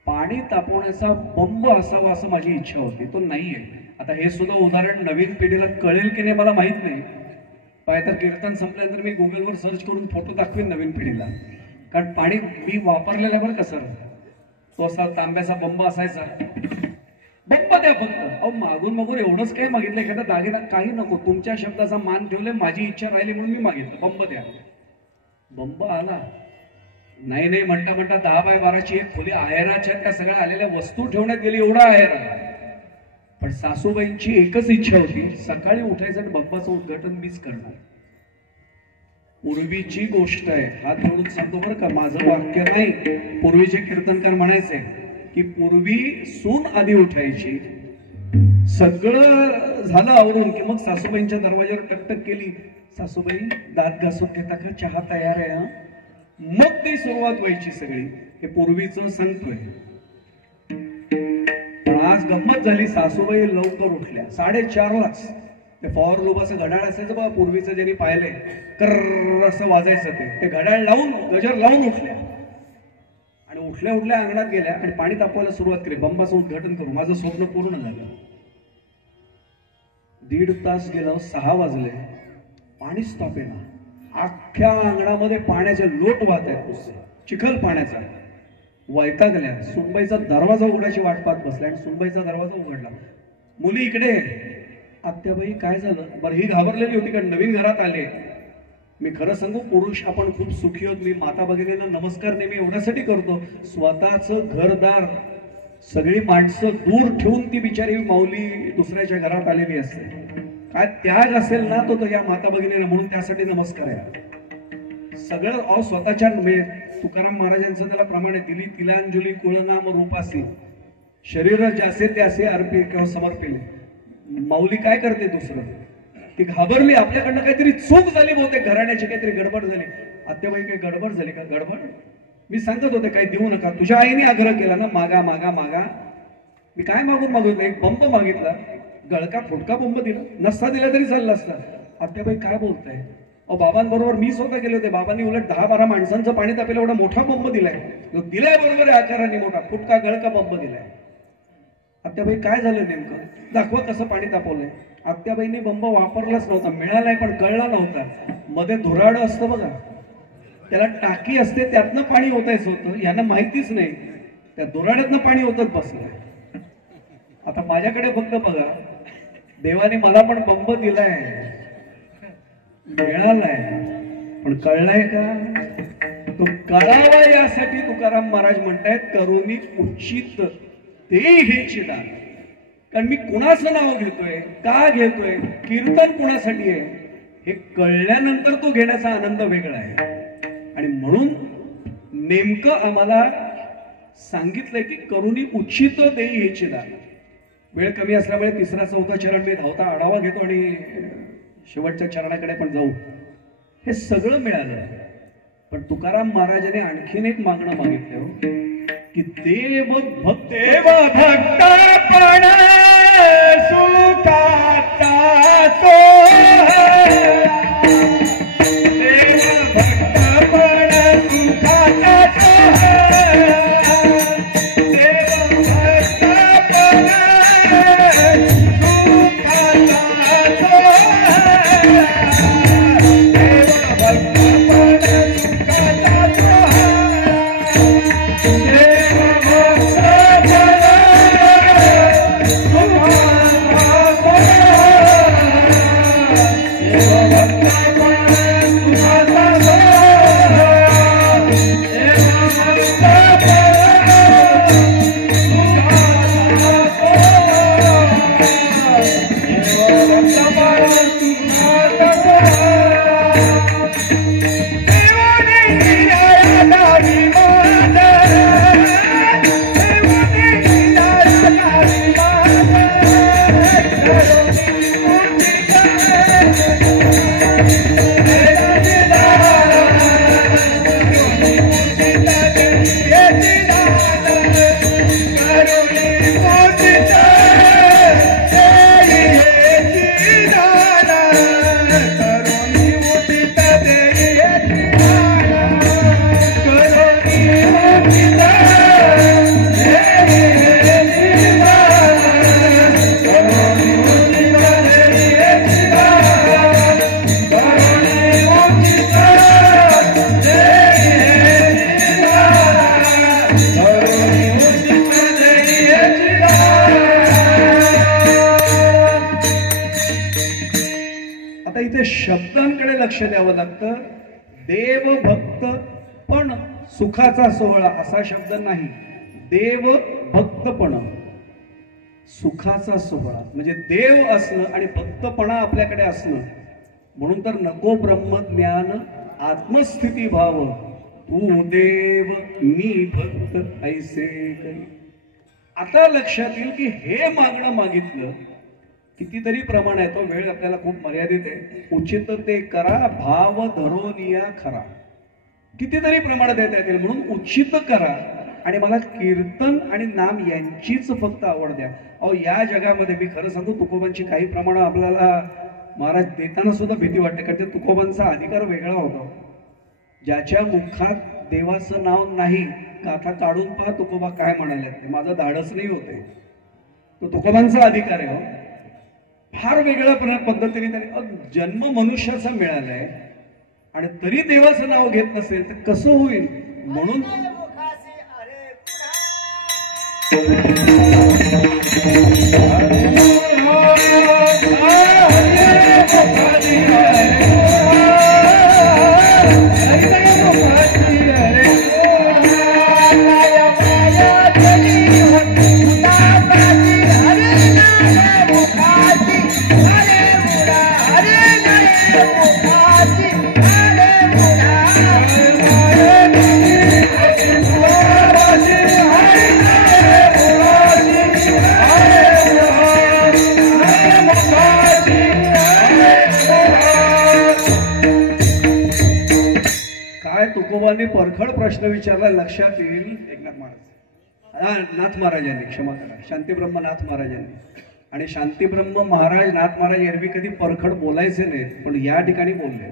पाणी तापवण्याचा बंब असावा असं माझी इच्छा होती, तो नाहीये. आता हे सुद्धा उदाहरण नवीन पिढीला कळेल की नाही मला माहित नाही, तर कीर्तन संपल्यानंतर मी गुगलवर सर्च करून फोटो दाखवेन नवीन पिढीला. कारण पाणी मी वापरलेलं बरं का सर, तो असा तांब्याचा बंब असायचा, बंब द्या फक्त. अहो मागून मागून एवढंच काय मागितलं, एखादा दागिना काही नको, तुमच्या शब्दाचा मान ठेवले, माझी इच्छा राहिली म्हणून मी मागितलं, बंब द्या. बंब आला नाही नाही म्हणता म्हणता 10 बाय 12ची एक खोली आहेराच्या त्या सगळ्या आलेल्या वस्तू ठेवण्यात गेली, एवढा आहेर. पण सासूबाईंची एकच इच्छा होती, सकाळी उठायचं आणि बंबाचं उद्घाटन मीच करणार. पूर्वीची गोष्ट आहे, हात जोडून सांगतो बरं का, माझं वाक्य नाही. पूर्वीचे कीर्तनकार म्हणायचे की पूर्वी सून आधी उठायची, सगळं झालं आवरून की मग सासूबाईंच्या दरवाज्यावर टकटक केली, सासूबाई दात घासून घेता का, चहा तयार आहे हा, मग ती सुरुवात व्हायची सगळी. हे पूर्वीचं सांगतोय. आज गंमत झाली, सासूबाई लवकर उठल्या 4:30लाच. ते फॉर लोबाचं घड्याळ असायचं बघा पूर्वीचं, ज्यांनी पाहिलंय, कर्र असं वाजायचं, ते घड्याळ लावून गजर लावून उठल्या. आणि उठल्या उठल्या अंगणात गेल्या आणि पाणी तापवायला सुरुवात केली, बंबाचं उद्घाटन करू. माझं स्वप्न पूर्ण झालं. 1.5 तास गेलं, 6 वाजले, पाणीच तापेना. अख्ख्या अंगणामध्ये पाण्याचे लोट वाहत आहेत, चिखल पाण्याचा. वैतागल्या. सुनबाईचा दरवाजा उघडायची वाट पाहत बसल्या आणि सुनबाईचा दरवाजा उघडला. मुली इकडे, आत्याबाई काय झालं. बरं ही घाबरलेली होती कारण नवीन घरात आले. मी खरं सांगू, पुरुष आपण खूप सुखी आहोत. मी माता भगिनींना नमस्कार नेहमी एवढ्यासाठी करतो, स्वतःचं घरदार सगळी माणसं दूर ठेवून ती बिचारी माऊली दुसऱ्याच्या घरात आलेली असते. काय त्याग असेल ना तो या माता भगिनीला, म्हणून त्यासाठी नमस्कार आहे. सगळं स्वतःच्या तुकाराम महाराजांचं त्याला प्रमाणे दिली तिलांजली कुळनाम रूपासी शरीर ज्यासे त्यासे अर्पे किंवा समर्पिले. माऊली काय करते दुसरं, ती घाबरली, आपल्याकडनं काहीतरी चूक झाली, बहुतेक घराण्याची काहीतरी गडबड झाली. आत्याबाई काही गडबड झाली का? गडबड मी सांगत होते काही देऊ नका. तुझ्या आईने आग्रह केला ना, मागा मागा मागा. मी काय मागितलं? एक बंब मागितला, गळका फुटका बंब दिला, नसता दिला तरी चालला असता. आत्याबाई काय बोलताय? बाबांबरोबर मी स्वतः गेले होते, बाबांनी उलट 10-12 माणसांचं पाणी तापेला एवढा मोठा बंब दिलाय. बरोबर आहे, आकाराने मोठा फुटका गळका बंब दिलाय. आत्याबाई काय झालं नेमकं, दाखवा कसं पाणी तापवलंय. आत्याबाईंनी बंब वापरलाच नव्हता, मिळालाय पण कळला नव्हता. मध्ये धुराड असतं बघा, त्याला टाकी असते, त्यातनं पाणी ओतायचं होतं. यांना माहितीच नाही, त्या धुराड्यातनं पाणी ओतत बसलंय. आता माझ्याकडे फक्त बघा, देवाने मला पण बंब दिलाय, मिळालाय, पण कळलाय का? तो कळावा यासाठी तुकाराम महाराज म्हणतायत, करुणी उचित ते हेची दान. कारण मी कुणाचं नाव घेतोय, का घेतोय, कीर्तन कुणासाठी आहे, हे कळल्यानंतर तो घेण्याचा आनंद वेगळा आहे. आणि म्हणून नेमकं आम्हाला सांगितलंय की करुणी उचित देई हेची दान. वेळ कमी असल्यामुळे 3-4 चरण मी धावता आढावा घेतो आणि शेवटच्या चरणाकडे पण जाऊ. हे सगळं मिळालं, पण तुकाराम महाराजांनी आणखीन एक मागणं मागितलं की देव भक्त पण सुखाचा शब्दांकडे लक्ष द्यावं लागतं. देव भक्त पण सुखाचा सोहळा असा शब्द नाही, देव भक्तपण सुखाचा सोहळा. म्हणजे देव असणं आणि भक्तपणा आपल्याकडे असणं. म्हणून तर नको ब्रह्मज्ञान आत्मस्थिती भाव, तू देव मी भक्त ऐसे करी. आता लक्षात येईल की हे मागणं मागितलं कितीतरी प्रमाण आहे, तो वेळ आपल्याला खूप मर्यादित आहे. उचित ते करा भाव धरोनिया खरा, कितीतरी प्रमाणात देता येतील. म्हणून उचित करा आणि मला कीर्तन आणि नाम यांचीच फक्त आवड द्या. अहो या जगामध्ये मी खरं सांगू, तुकोबांची काही प्रमाण आपल्याला महाराज देताना सुद्धा भीती वाटते, कारण ते तुकोबांचा अधिकार वेगळा होता. ज्याच्या मुखात देवाचं नाव नाही, गाथा काढून पहा तुकोबा काय म्हणाले, ते माझं धाडस नाही होते, तो तुकोबांचा अधिकार आहे. हो फार वेगळ्या पद्धतीने त्याने जन्म मनुष्याचा मिळालाय आणि तरी देवाचं नाव घेत नसेल तर कसं होईल. म्हणून तुकोबांनी परखड प्रश्न विचारला, लक्षात येईल. एकनाथ महाराज, नाथ महाराजांनी, क्षमा करा, शांतीब्रह्म नाथ महाराजांनी. आणि शांतीब्रह्म महाराज नाथ महाराज एरवी कधी परखड बोलायचे नाहीत, पण या ठिकाणी बोलले.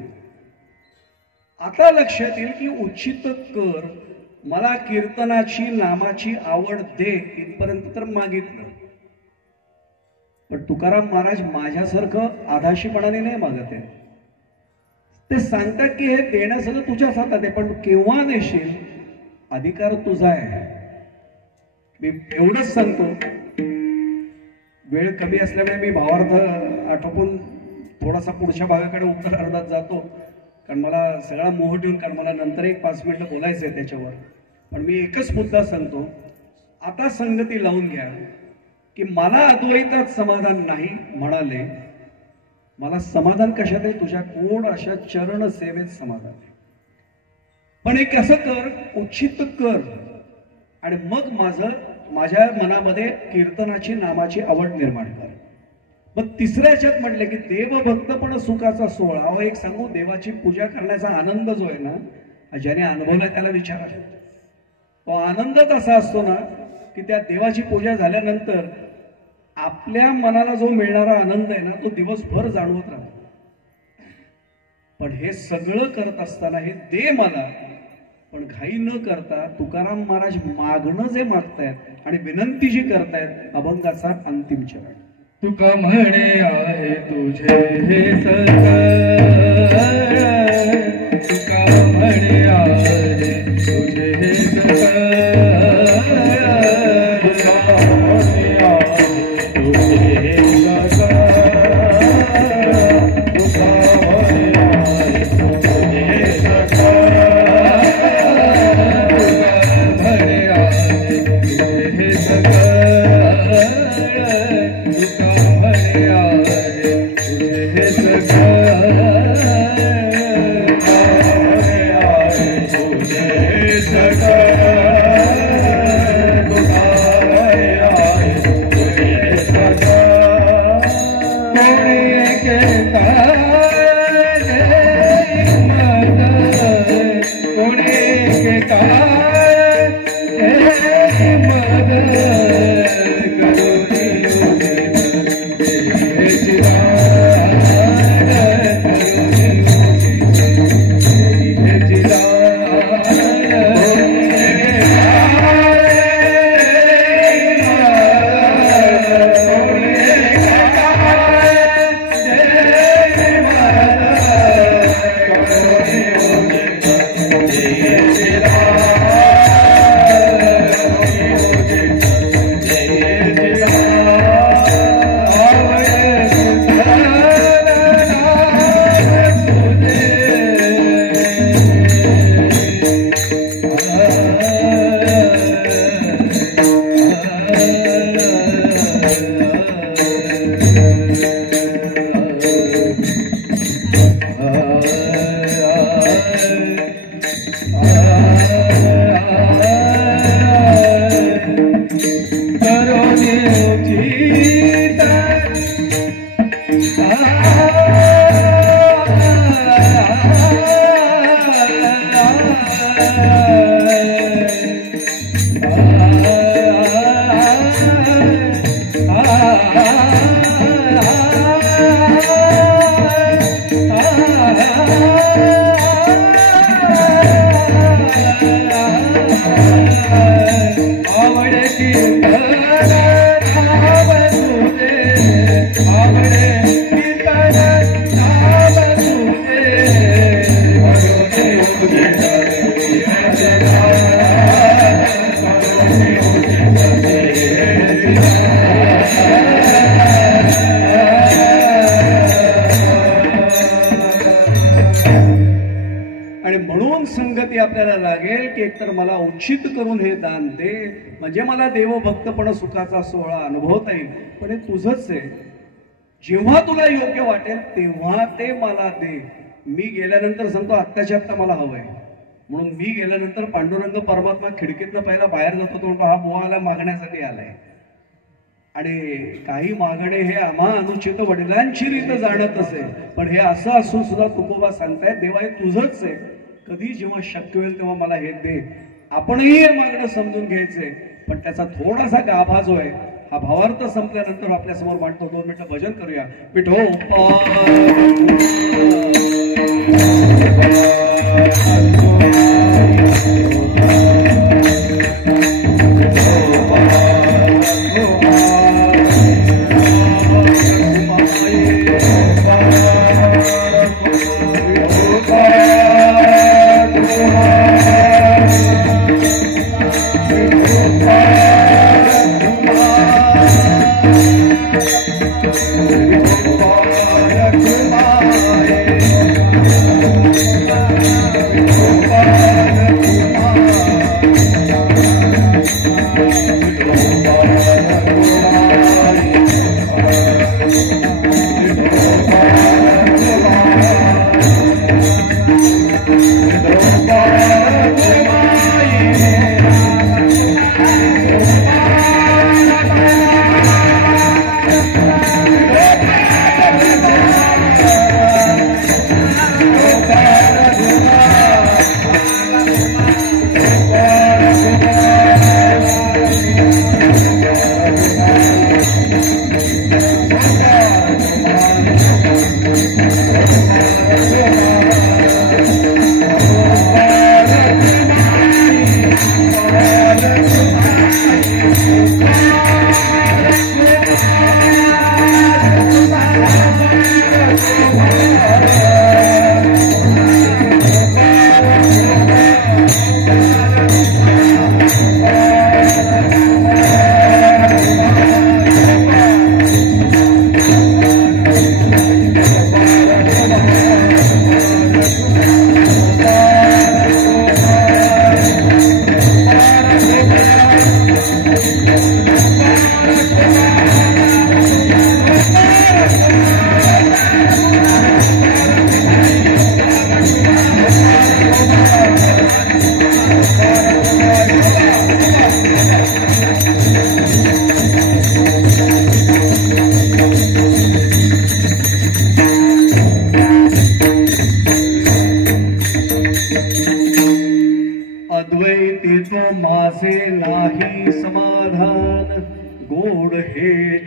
आता लक्षात येईल की उच्चित कर, मला कीर्तनाची नामाची आवड दे, इथपर्यंत तर मागितलं. पण तुकाराम महाराज माझ्यासारखं आधाशीपणाने नाही मागत आहे. ते सांगतात की हे देणं सगळं तुझ्याच हातात आहे, पण केव्हा देशील अधिकार तुझा आहे. मी एवढंच सांगतो. वेळ कमी असल्यामुळे मी भावार्थ आटोपून थोडासा पुढच्या भागाकडे उत्तर अर्धात जातो, कारण मला सगळा मोह ठेवून, कारण मला नंतर एक 5 मिनिटं बोलायचं आहे त्याच्यावर. पण मी एकच मुद्दा सांगतो, आता संगती लावून घ्या की मला अद्वैतात समाधान नाही म्हणाले, मला समाधान कशात आहे? तुझ्या कोण अशा चरण सेवेत समाधान आहे. पण एक असं कर, उच्चित कर, आणि मग माझ्या मनामध्ये कीर्तनाची नामाची आवड निर्माण कर. मग तिसऱ्या याच्यात म्हटलं की देवभक्त पण सुखाचा सोहळा. अहो एक सांगू, देवाची पूजा करण्याचा आनंद जो आहे ना, ज्याने अनुभवलाय त्याला विचारा. तो आनंदच असा असतो ना की त्या देवाची पूजा झाल्यानंतर आपल्या मनाला जो मिळणारा आनंद आहे ना, तो दिवसभर जाणवत राहतो. पण हे सगळं करत असताना हे दे मला, पण घाई न करता तुकाराम महाराज मागणं जे मागतायत आणि विनंती जी करतायत, अभंगाचा अंतिम चरण. तुका म्हणे आहे तुझे हे सकळ, तुका म्हणे आहे तुझे हे सकळ, तुका म्हणे आहे तुझे हे सकळ, तुका म्हणे आहे तुझे हे सकळ, तुका म्हणे आहे तुझे हे सकळ, तुझे हे सकळ, आणि म्हणून संगती आपल्याला लागेल की एकतर मला उचित करून हे दान दे, म्हणजे मला देवभक्तपण सुखाचा सोहळा अनुभवता येईल. पण हे तुझंच आहे, जेव्हा तुला योग्य वाटेल तेव्हा ते मला दे. मी गेल्यानंतर सांगतो आत्ताच्या आत्ता मला हवंय, म्हणून मी गेल्यानंतर पांडुरंग परमात्मा खिडकीतनं पहिला बाहेर जातो, तो म्हणतो हा बुवाला मागण्यासाठी आलाय. आणि काही मागणे हे आम्हा अनुचित वडिलांची रीत जाणत असे, पण हे असं असून सुद्धा तुकोबा सांगतायत देवा हे तुझंच आहे, कधी जेव्हा शक्य होईल तेव्हा मला हे दे. आपणही हे मागणं समजून घ्यायचंय, पण त्याचा थोडासा गाभा जो आहे हा भावार्थ संपल्यानंतर आपल्या समोर मांडतो. 2 मिनिटं भजन करूया. विठो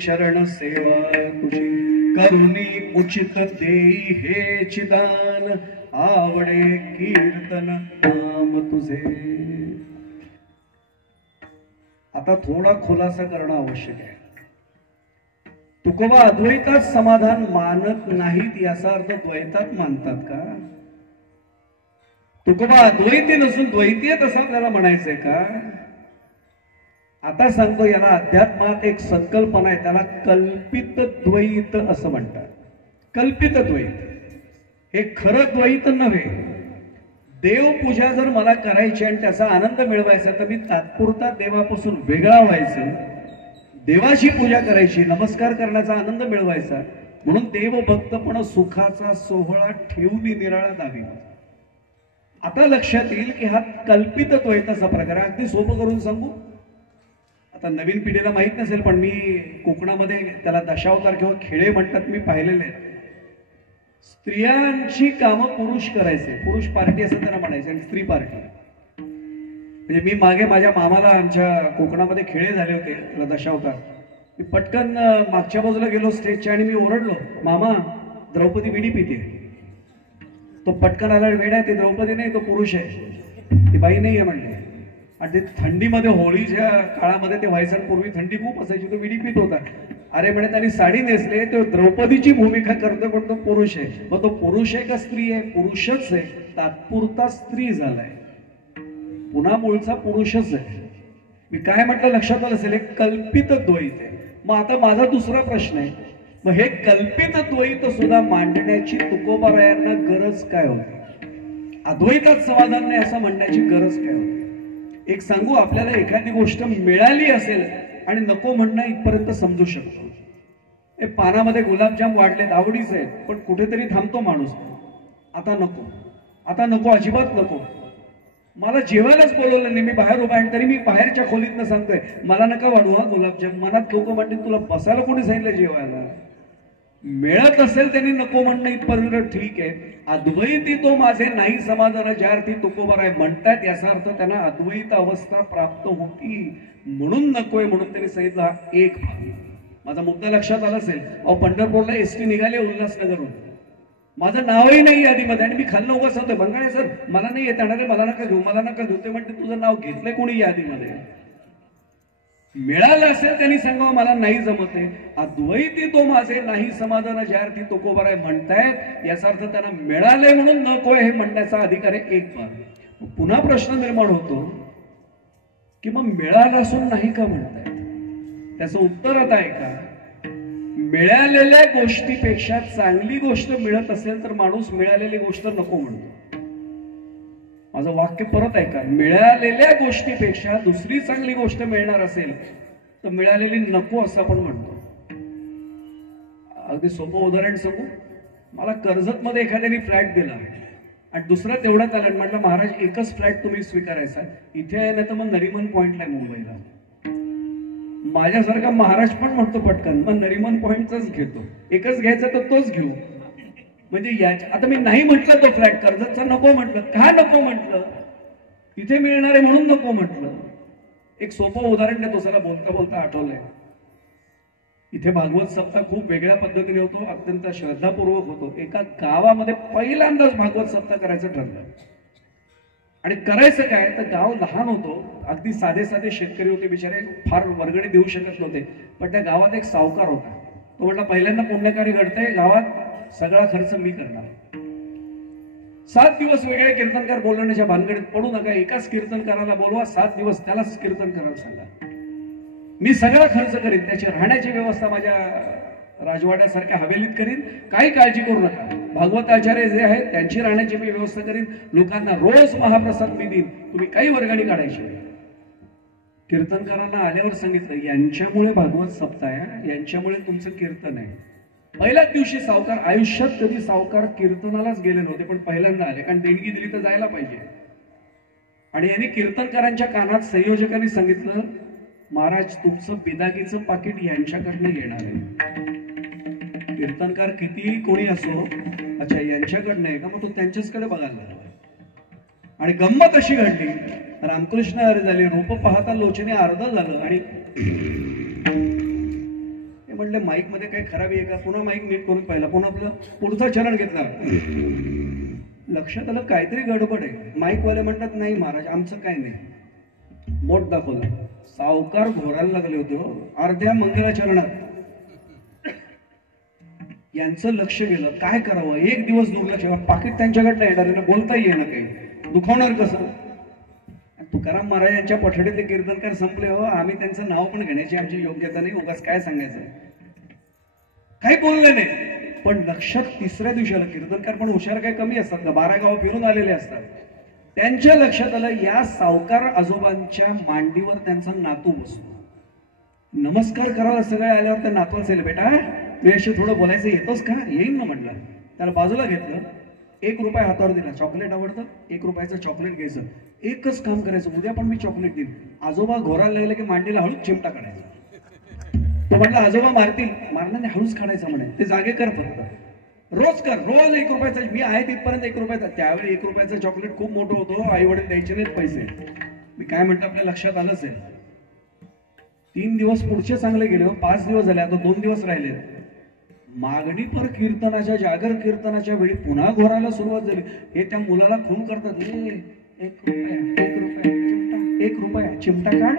चरण सेवा तुझी करुणी उचित देई हे चिदान आवडे कीर्तन नाम तुझे. आता थोडा खुलासा करणं आवश्यक आहे. तुकोबा अद्वैतात समाधान मानत नाहीत याचा अर्थ द्वैतात मानतात का? तुकोबा अद्वैती नसून द्वैतीय तसं आपल्याला म्हणायचंय का? आता सांगतो, याला अध्यात्मात एक संकल्पना आहे, त्याला कल्पित द्वैत असं म्हणतात. कल्पित द्वैत हे खरं द्वैत नव्हे. देवपूजा जर मला करायची आणि त्याचा आनंद मिळवायचा तर मी तात्पुरता देवापासून वेगळा व्हायचं, देवाची पूजा करायची, नमस्कार करण्याचा आनंद मिळवायचा, म्हणून देवभक्तपण सुखाचा सोहळा ठेवून निराळा दावी. आता लक्षात येईल की हा कल्पित द्वैताचा प्रकार. अगदी सोपं करून सांगू, आता नवीन पिढीला माहित नसेल पण मी कोकणामध्ये त्याला दशावतार किंवा खेळे म्हणतात मी पाहिलेले आहेत. स्त्रियांची कामं पुरुष करायचे, पुरुष पार्टी असं त्यांना म्हणायचे आणि स्त्री पार्टी. म्हणजे मी मागे माझ्या मामाला आमच्या कोकणामध्ये खेळे झाले होते त्याला दशावतार. मी पटकन मागच्या बाजूला गेलो स्टेजच्या आणि मी ओरडलो, मामा द्रौपदी बिडी पिते. तो पटकन आला, वेड आहे, ते द्रौपदी नाही, तो पुरुष आहे, ती बाई नाही आहे म्हणले. आणि ते थंडीमध्ये होळीच्या काळामध्ये ते व्हायचं, पूर्वी थंडी खूप असायची, तो विडी पित होता. अरे म्हणे त्यांनी साडी नेसले, तो द्रौपदीची भूमिका करतो पण तो पुरुष आहे. मग तो पुरुष आहे का स्त्री आहे? पुरुषच आहे, तात्पुरता स्त्री झालाय, पुन्हा मूळचा पुरुषच आहे. मी काय म्हटलं लक्षात आलं असेल, एक कल्पित द्वैत आहे. मग आता माझा दुसरा प्रश्न आहे, मग हे कल्पित द्वैत सुद्धा मांडण्याची तुकोबारायांना गरज काय होती? अद्वैतात समाधान नाही असं म्हणण्याची गरज काय होती? एक सांगू, आपल्याला एखादी गोष्ट मिळाली असेल आणि नको म्हणणं इथपर्यंत समजू शकतो. हे पानामध्ये गुलाबजाम वाढलेत, आवडीच आहेत, पण कुठेतरी थांबतो माणूस. आता नको, आता नको, अजिबात नको. मला जेवायलाच बोलवलं नाही, मी बाहेर उभा आहे, तरी मी बाहेरच्या खोलीतनं सांगतोय मला नका वाढू हा गुलाबजाम. मनात लोक म्हणतील तुला बसायला कोणी सांगितलं जेवायला? मिळत असेल त्यांनी नको म्हणणं इथपर्यंत ठीक आहे. अद्वैती तो माझे नाही समाधान ज्या अर्थी तुकोबर आहे म्हणतात, याचा अर्थ त्यांना अद्वैत अवस्था प्राप्त होती म्हणून नकोय, म्हणून त्यांनी सांगितलं हा एक भाग. माझा मुद्दा लक्षात आला असेल. अहो, पंढरपूरला एसटी निघाले उल्हासनगरहून, माझं नावही नाही यादीमध्ये, आणि मी खाल्लं उगाच होतं, बंगाळे सर मला नाही येत येणार, मला नका घेऊ, मला नका घेऊ. ते म्हणते तुझं नाव घेतलंय कोणी यादीमध्ये? मिळालं असेल त्यांनी सांगावं मला नाही जमत आहे. अद्वैती तो माझे नाही समाधान ज्या अर्थी तुकोबर आहे म्हणतायत, याचा अर्थ त्यांना मिळाले म्हणून नकोय हे म्हणण्याचा अधिकार आहे एक भाग. पुन्हा प्रश्न निर्माण होतो की मग मिळालं असून नाही का म्हणतायत? त्याचं उत्तर आता आहे का, मिळालेल्या गोष्टीपेक्षा चांगली गोष्ट मिळत असेल तर माणूस मिळालेली गोष्ट नको म्हणतो. माझं वाक्य परत आहे का, मिळालेल्या गोष्टीपेक्षा दुसरी चांगली गोष्ट मिळणार असेल तर मिळालेली नको असं आपण म्हणतो. अगदी सोपं उदाहरण सांगू, मला कर्जतमध्ये एखाद्याने फ्लॅट दिला आणि दुसरा तेवढ्यात आला, म्हटलं महाराज एकच फ्लॅट तुम्ही स्वीकारायचा, इथे आहे ना तर मग नरिमन पॉइंटला मुंबईला. माझ्यासारखा महाराज पण म्हणतो पटकन, मग नरिमन पॉइंटचाच घेतो, एकच घ्यायचा तर तोच घेऊ. म्हणजे आता मी नाही म्हटलं तो फ्लॅट कर्जतचा नको म्हटलं. का नको म्हटलं? तिथे मिळणार आहे म्हणून नको म्हटलं. एक सोपं उदाहरण देतो, जरा बोलता बोलता आठवलंय. इथे भागवत सप्ताह खूप वेगळ्या पद्धतीने होतो, अत्यंत श्रद्धापूर्वक होतो. एका गावामध्ये पहिल्यांदाच भागवत सप्ताह करायचं ठरलं. आणि करायचं काय, तर गाव लहान होतो, अगदी साधे साधे शेतकरी होते, बिचारे फार वर्गणी देऊ शकत नव्हते. पण त्या गावात एक सावकार होता. तो म्हटला पहिल्यांदा पुण्यकार्य घडतंय गावात, सगळा खर्च मी करणार. 7 दिवस वेगळे कीर्तनकार बोलवण्याच्या भानगडीत पडू नका, एकाच कीर्तनकाराला बोलवा, 7 दिवस त्यालाच कीर्तन करायला सांगा. मी सगळा खर्च करीन, त्याची राहण्याची व्यवस्था माझ्या राजवाड्यासारख्या हवेलीत करीन, काही काळजी करू नका. भागवताचार्य जे आहेत त्यांची राहण्याची मी व्यवस्था करीन, लोकांना रोज महाप्रसाद मी देईन, तुम्ही काही वर्गणी काढायची. कीर्तनकारांना आल्यावर सांगितलं यांच्यामुळे भागवत सप्ताह आहे, यांच्यामुळे तुमचं कीर्तन आहे. पहिल्याच दिवशी सावकार, आयुष्यात कधी सावकार कीर्तनालाच गेले नव्हते, पण पहिल्यांदा आले, कारण देणगी दिली तर जायला पाहिजे. आणि यांनी कीर्तनकारांच्या कानात संयोजकांनी सांगितलं, महाराज तुमचं बिदागीचं पाकिट यांच्याकडनं येणार आहे. कीर्तनकार कितीही कोणी असो, अच्छा यांच्याकडनं आहे का, मग तो त्यांच्याचकडे बघायला लागला. आणि गंमत अशी घडली, रामकृष्ण हरी झाली, रूप पाहता लोचने अर्ध झालं. आणि म्हटले माईक मध्ये काही खराबी आहे का, पुन्हा माईक नीट करून पाहिला, पुन्हा आपलं पुढचा चरण घेतला. लक्षात आलं काहीतरी गडबड आहे. माईकवाले म्हणतात नाही महाराज आमचं काय नाही. बोट दाखवलं, सावकार घोरायला लागले होते अर्ध्या मंगलाचरणात. यांचं लक्ष गेलं, काय करावं, एक दिवस दुर्लक्ष, पाकिट त्यांच्याकडनं येणार, बोलता येईना, काही दुखवणार कसं. तुकाराम महाराज यांच्या पठडीतले कीर्तनकार संपले हो, आम्ही त्यांचं नाव पण घेण्याची आमची योग्यता नाही, उगाच काय सांगायचं. काही बोललं नाही, पण लक्षात तिसऱ्या दिवशी आलं. कीर्तनकार पण हुशार काय कमी असतात का, 12 गाव फिरून आलेले असतात. त्यांच्या लक्षात आलं या सावकार आजोबांच्या मांडीवर त्यांचा नातू बसतो. नमस्कार करायला सगळे आल्यावर त्या नातवाला सांगितलं, बेटा तुझ्याशी थोडं बोलायचं, येतोस का? येईन ना म्हटलं. त्याला बाजूला घेतलं, 1 रुपया हातावर दिला, चॉकलेट आवडतं, 1 रुपयाचं चॉकलेट घ्यायचं, एकच काम करायचं, उद्या पण मी चॉकलेट देईन. आजोबा घोरायला लागले की मांडीला हळूच चिमटा काढायचा. तो म्हटला आजोबा मारतील, मारणार नाही, हळूच काढायचा म्हणे, ते जागे कर, फक्त रोज कर, रोज 1 रुपयाचा, मी आहे तिथपर्यंत 1 रुपयाचा. त्यावेळी 1 रुपयाचं चॉकलेट खूप मोठं होतं, आई वडील द्यायचे नाहीत पैसे. मी काय म्हणतो आपल्या लक्षात आलंच आहे. 3 दिवस पुढचे चांगले गेले, 5 दिवस झाले, आता 2 दिवस राहिले. मागणी पर कीर्तनाच्या, जागर कीर्तनाच्या वेळी पुन्हा घोरायला सुरुवात झाली. हे त्या मुलाला खून करतात, 1 रुपया 1 रुपया चिमटा, 1 रुपया चिमटा काढ.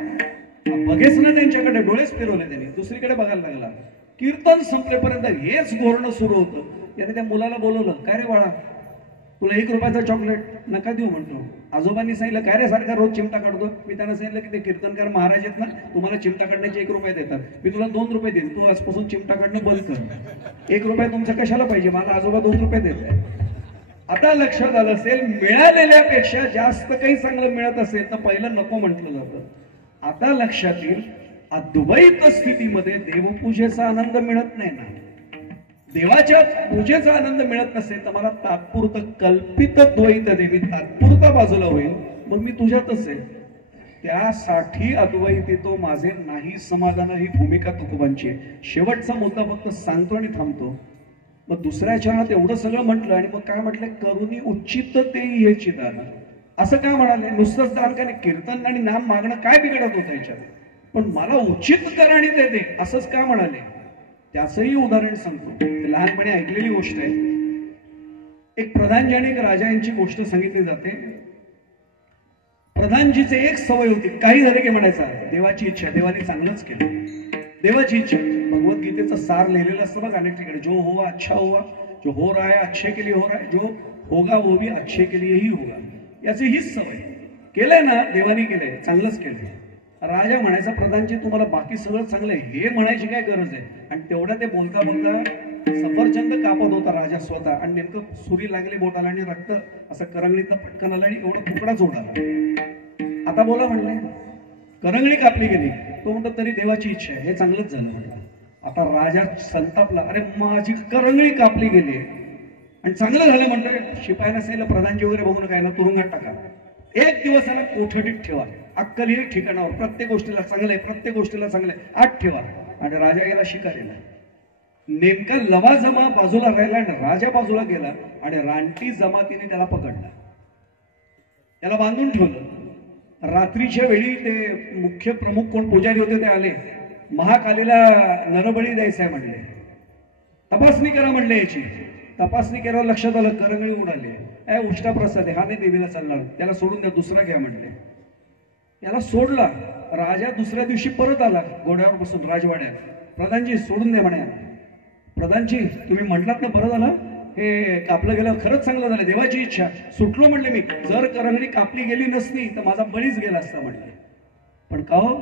बघेच ना त्यांच्याकडे, डोळेच फिरवले त्यांनी, दुसरीकडे बघायला लागला. कीर्तन संपलेपर्यंत हेच घोरणं सुरू होतं. त्याने त्या मुलाला बोलवलं, काय रे बाळा तुला 1 रुपयाचं चॉकलेट नका देऊ म्हणतो. आजोबांनी सांगितलं, काय रे सारखा रोज चिमटा काढतो. मी त्यांना सांगितलं की ते कीर्तनकार महाराज आहेत ना, तुम्हाला चिमटा काढण्याचे 1 रुपये देतात, मी तुला 2 रुपये देईन, तू आजपासून चिमटा काढणं बंद कर. 1 रुपया तुमचं कशाला पाहिजे, मला आजोबा 2 रुपये देत आहे. आता लक्षात आलं असेल, मिळालेल्यापेक्षा जास्त काही चांगलं मिळत असेल तर पहिलं नको म्हटलं जातं. आता लक्षात येईल, अद्वैत स्थितीमध्ये देवपूजेचा आनंद मिळत नाही ना. देवाच्या पूजेचा आनंद मिळत नसेल तर मला तात्पुरतं कल्पित द्वैत दे, मी तात्पुरता बाजूला होईल, मग मी तुझ्यातच आहे. त्यासाठी अद्वैती तो माझे नाही समाधान ही भूमिका तुकोबांची आहे. शेवटचा मुद्दा फक्त सांगतो आणि थांबतो. मग दुसऱ्या चरणात एवढं सगळं म्हटलं आणि मग काय म्हटलं, करुणी उच्चित ते हेची दान. असं काय म्हणाले, नुसतंच दान काय, कीर्तन आणि नाम मागणं काय बिघडत होतं याच्यात, पण मला उचित कर आणि ते दे असंच का म्हणाले. त्याचंही उदाहरण सांगतो. लहानपणी ऐकलेली गोष्ट आहे. एक प्रधानजी आणि एक राजा यांची गोष्ट सांगितली जाते. प्रधानजीचे एक सवय होती, काही झाले की म्हणायचा देवाची इच्छा, देवाने चांगलंच केलं, देवाची इच्छा. भगवद्गीतेचं सार लिहिलेलं असतं बघ अनेक ठिकाणी, जो हुआ अच्छा हुआ, जो हो रहा है अच्छे के लिए हो रहा है, जो होगा वो भी अच्छे के लिए ही होगा. याची हीच सवय. केलंय ना, देवाने केलंय, चांगलंच केलंय. राजा म्हणायचा प्रधानजी तुम्हाला बाकी सगळं चांगलं आहे हे म्हणायची काय गरज आहे. आणि तेवढं ते बोलता बोलता सफरचंद कापत होता राजा स्वतः, आणि नेमकं सुरी लागली बोटाला आणि रक्त असं करंगळीतनं पटकन आलं आणि एवढा तुकडा जोडला. आता बोला म्हणले, करंगळी कापली गेली. तो म्हणतो तरी देवाची इच्छा आहे, हे चांगलंच झालं म्हणलं. आता राजा संतापला, अरे माझी करंगळी कापली गेली आणि चांगलं झालं म्हणतोय. शिपायांना सांगितलं प्रधानजी वगैरे बघू नका, याला तुरुंगात टाका, एक दिवस याला कोठडीत ठेवा, अक्कल येईल ठिकाणावर, प्रत्येक गोष्टीला चांगलं आहे, प्रत्येक गोष्टीला चांगलं आहे, आत ठेवा. आणि राजा गेला शिकारीला. नेमका लवाजमा बाजूला राहिला आणि राजा बाजूला गेला आणि रानटी जमातीने त्याला पकडला, त्याला बांधून ठेवलं. रात्रीच्या वेळी ते मुख्य प्रमुख कोण पुजारी होते ते आले, महाकालीला नरबळी द्यायचं आहे म्हणले, तपासणी करा म्हणले. याची तपासणी केल्यावर लक्षात आलं करंगळी उडाली. उष्टा प्रसाद आहे, हा नाही देवीला चालणार, त्याला सोडून द्या, दुसरा घ्या म्हणले. याला सोडला. राजा दुसऱ्या दिवशी परत आला घोड्यावर बसून राजवाड्यात. प्रधानजी सोडून द्या म्हणे. प्रधानजी तुम्ही म्हटलात ना बरं झालं, हे कापलं गेलं, खरंच चांगलं झालं, देवाची इच्छा, सुटलो म्हणले मी. जर करंगळी कापली गेली नसती तर माझा बळीच गेला असता म्हणले. पण का हो,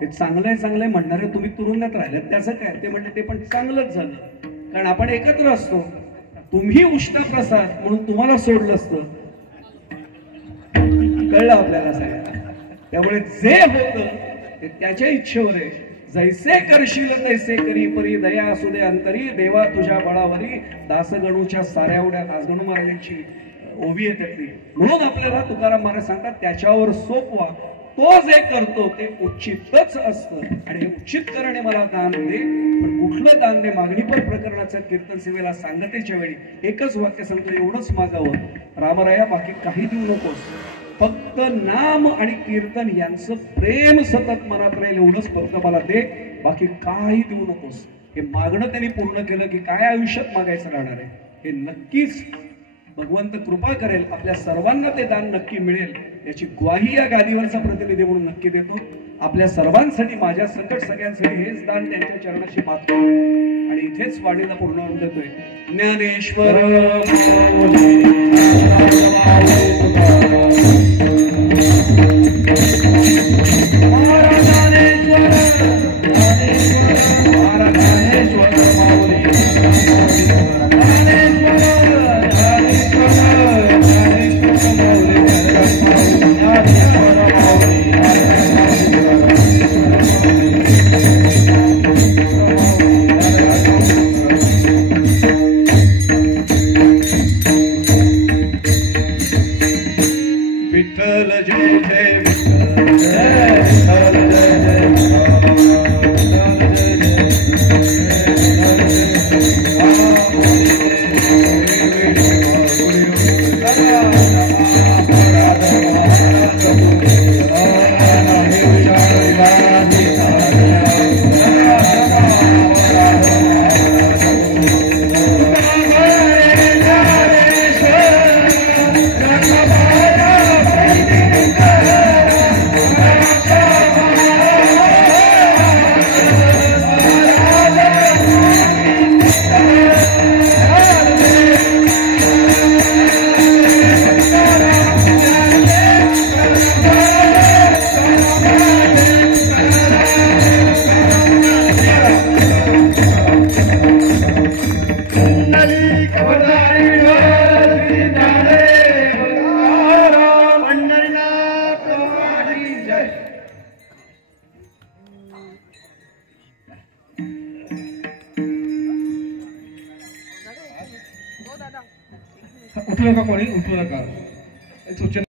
हे चांगलं आहे चांगलं आहे म्हणणारे तुम्ही तुरुंगात राहिले, त्याचं काय. ते म्हणले ते पण चांगलंच झालं, कारण आपण एकत्र असतो. तुम्ही उष्टा प्रसाद म्हणून तुम्हाला सोडलं असतं. कळलं आपल्याला सगळ्यांना. त्यामुळे जे होतं ते त्याच्या इच्छेवर आहे. जैसे करशील तैसे करी, परी दया असू दे अंतरी, देवा तुझ्या बळावरी, दासगणूच्या साऱ्या उड्या. दासगणू महाराजांची ओवी आहे त्यातली. म्हणून आपल्याला तुकाराम महाराज सांगतात त्याच्यावर सोपवा, तो जे करतो ते उचितच असतं. आणि हे उचित करणे मला दान दे. पण कुठलं दान दे, मागणीपर प्रकरणाच्या कीर्तन सेवेला सांगतेच्या वेळी एकच वाक्य सांगतो, एवढंच मागावं रामराया, बाकी काही देऊ नकोस, फक्त नाम आणि कीर्तन यांचं प्रेम सतत मनात राहील, एवढंच फक्त मला दे, बाकी काही देऊ नकोस. हे मागणं त्यांनी पूर्ण केलं की काय आयुष्यात मागायचं राहणार आहे. हे नक्कीच भगवंत कृपा करेल, आपल्या सर्वांना ते दान नक्की मिळेल याची ग्वाही या गादीवरचा प्रतिनिधी म्हणून नक्की देतो. आपल्या सर्वांसाठी, माझ्या सकट सगळ्यांसाठी हेच दान त्यांच्या चरणाशी मागतो आणि इथेच वाणीला पूर्ण देतोय. ज्ञानेश्वर उठू नका, कोणी उठू नका. सूचना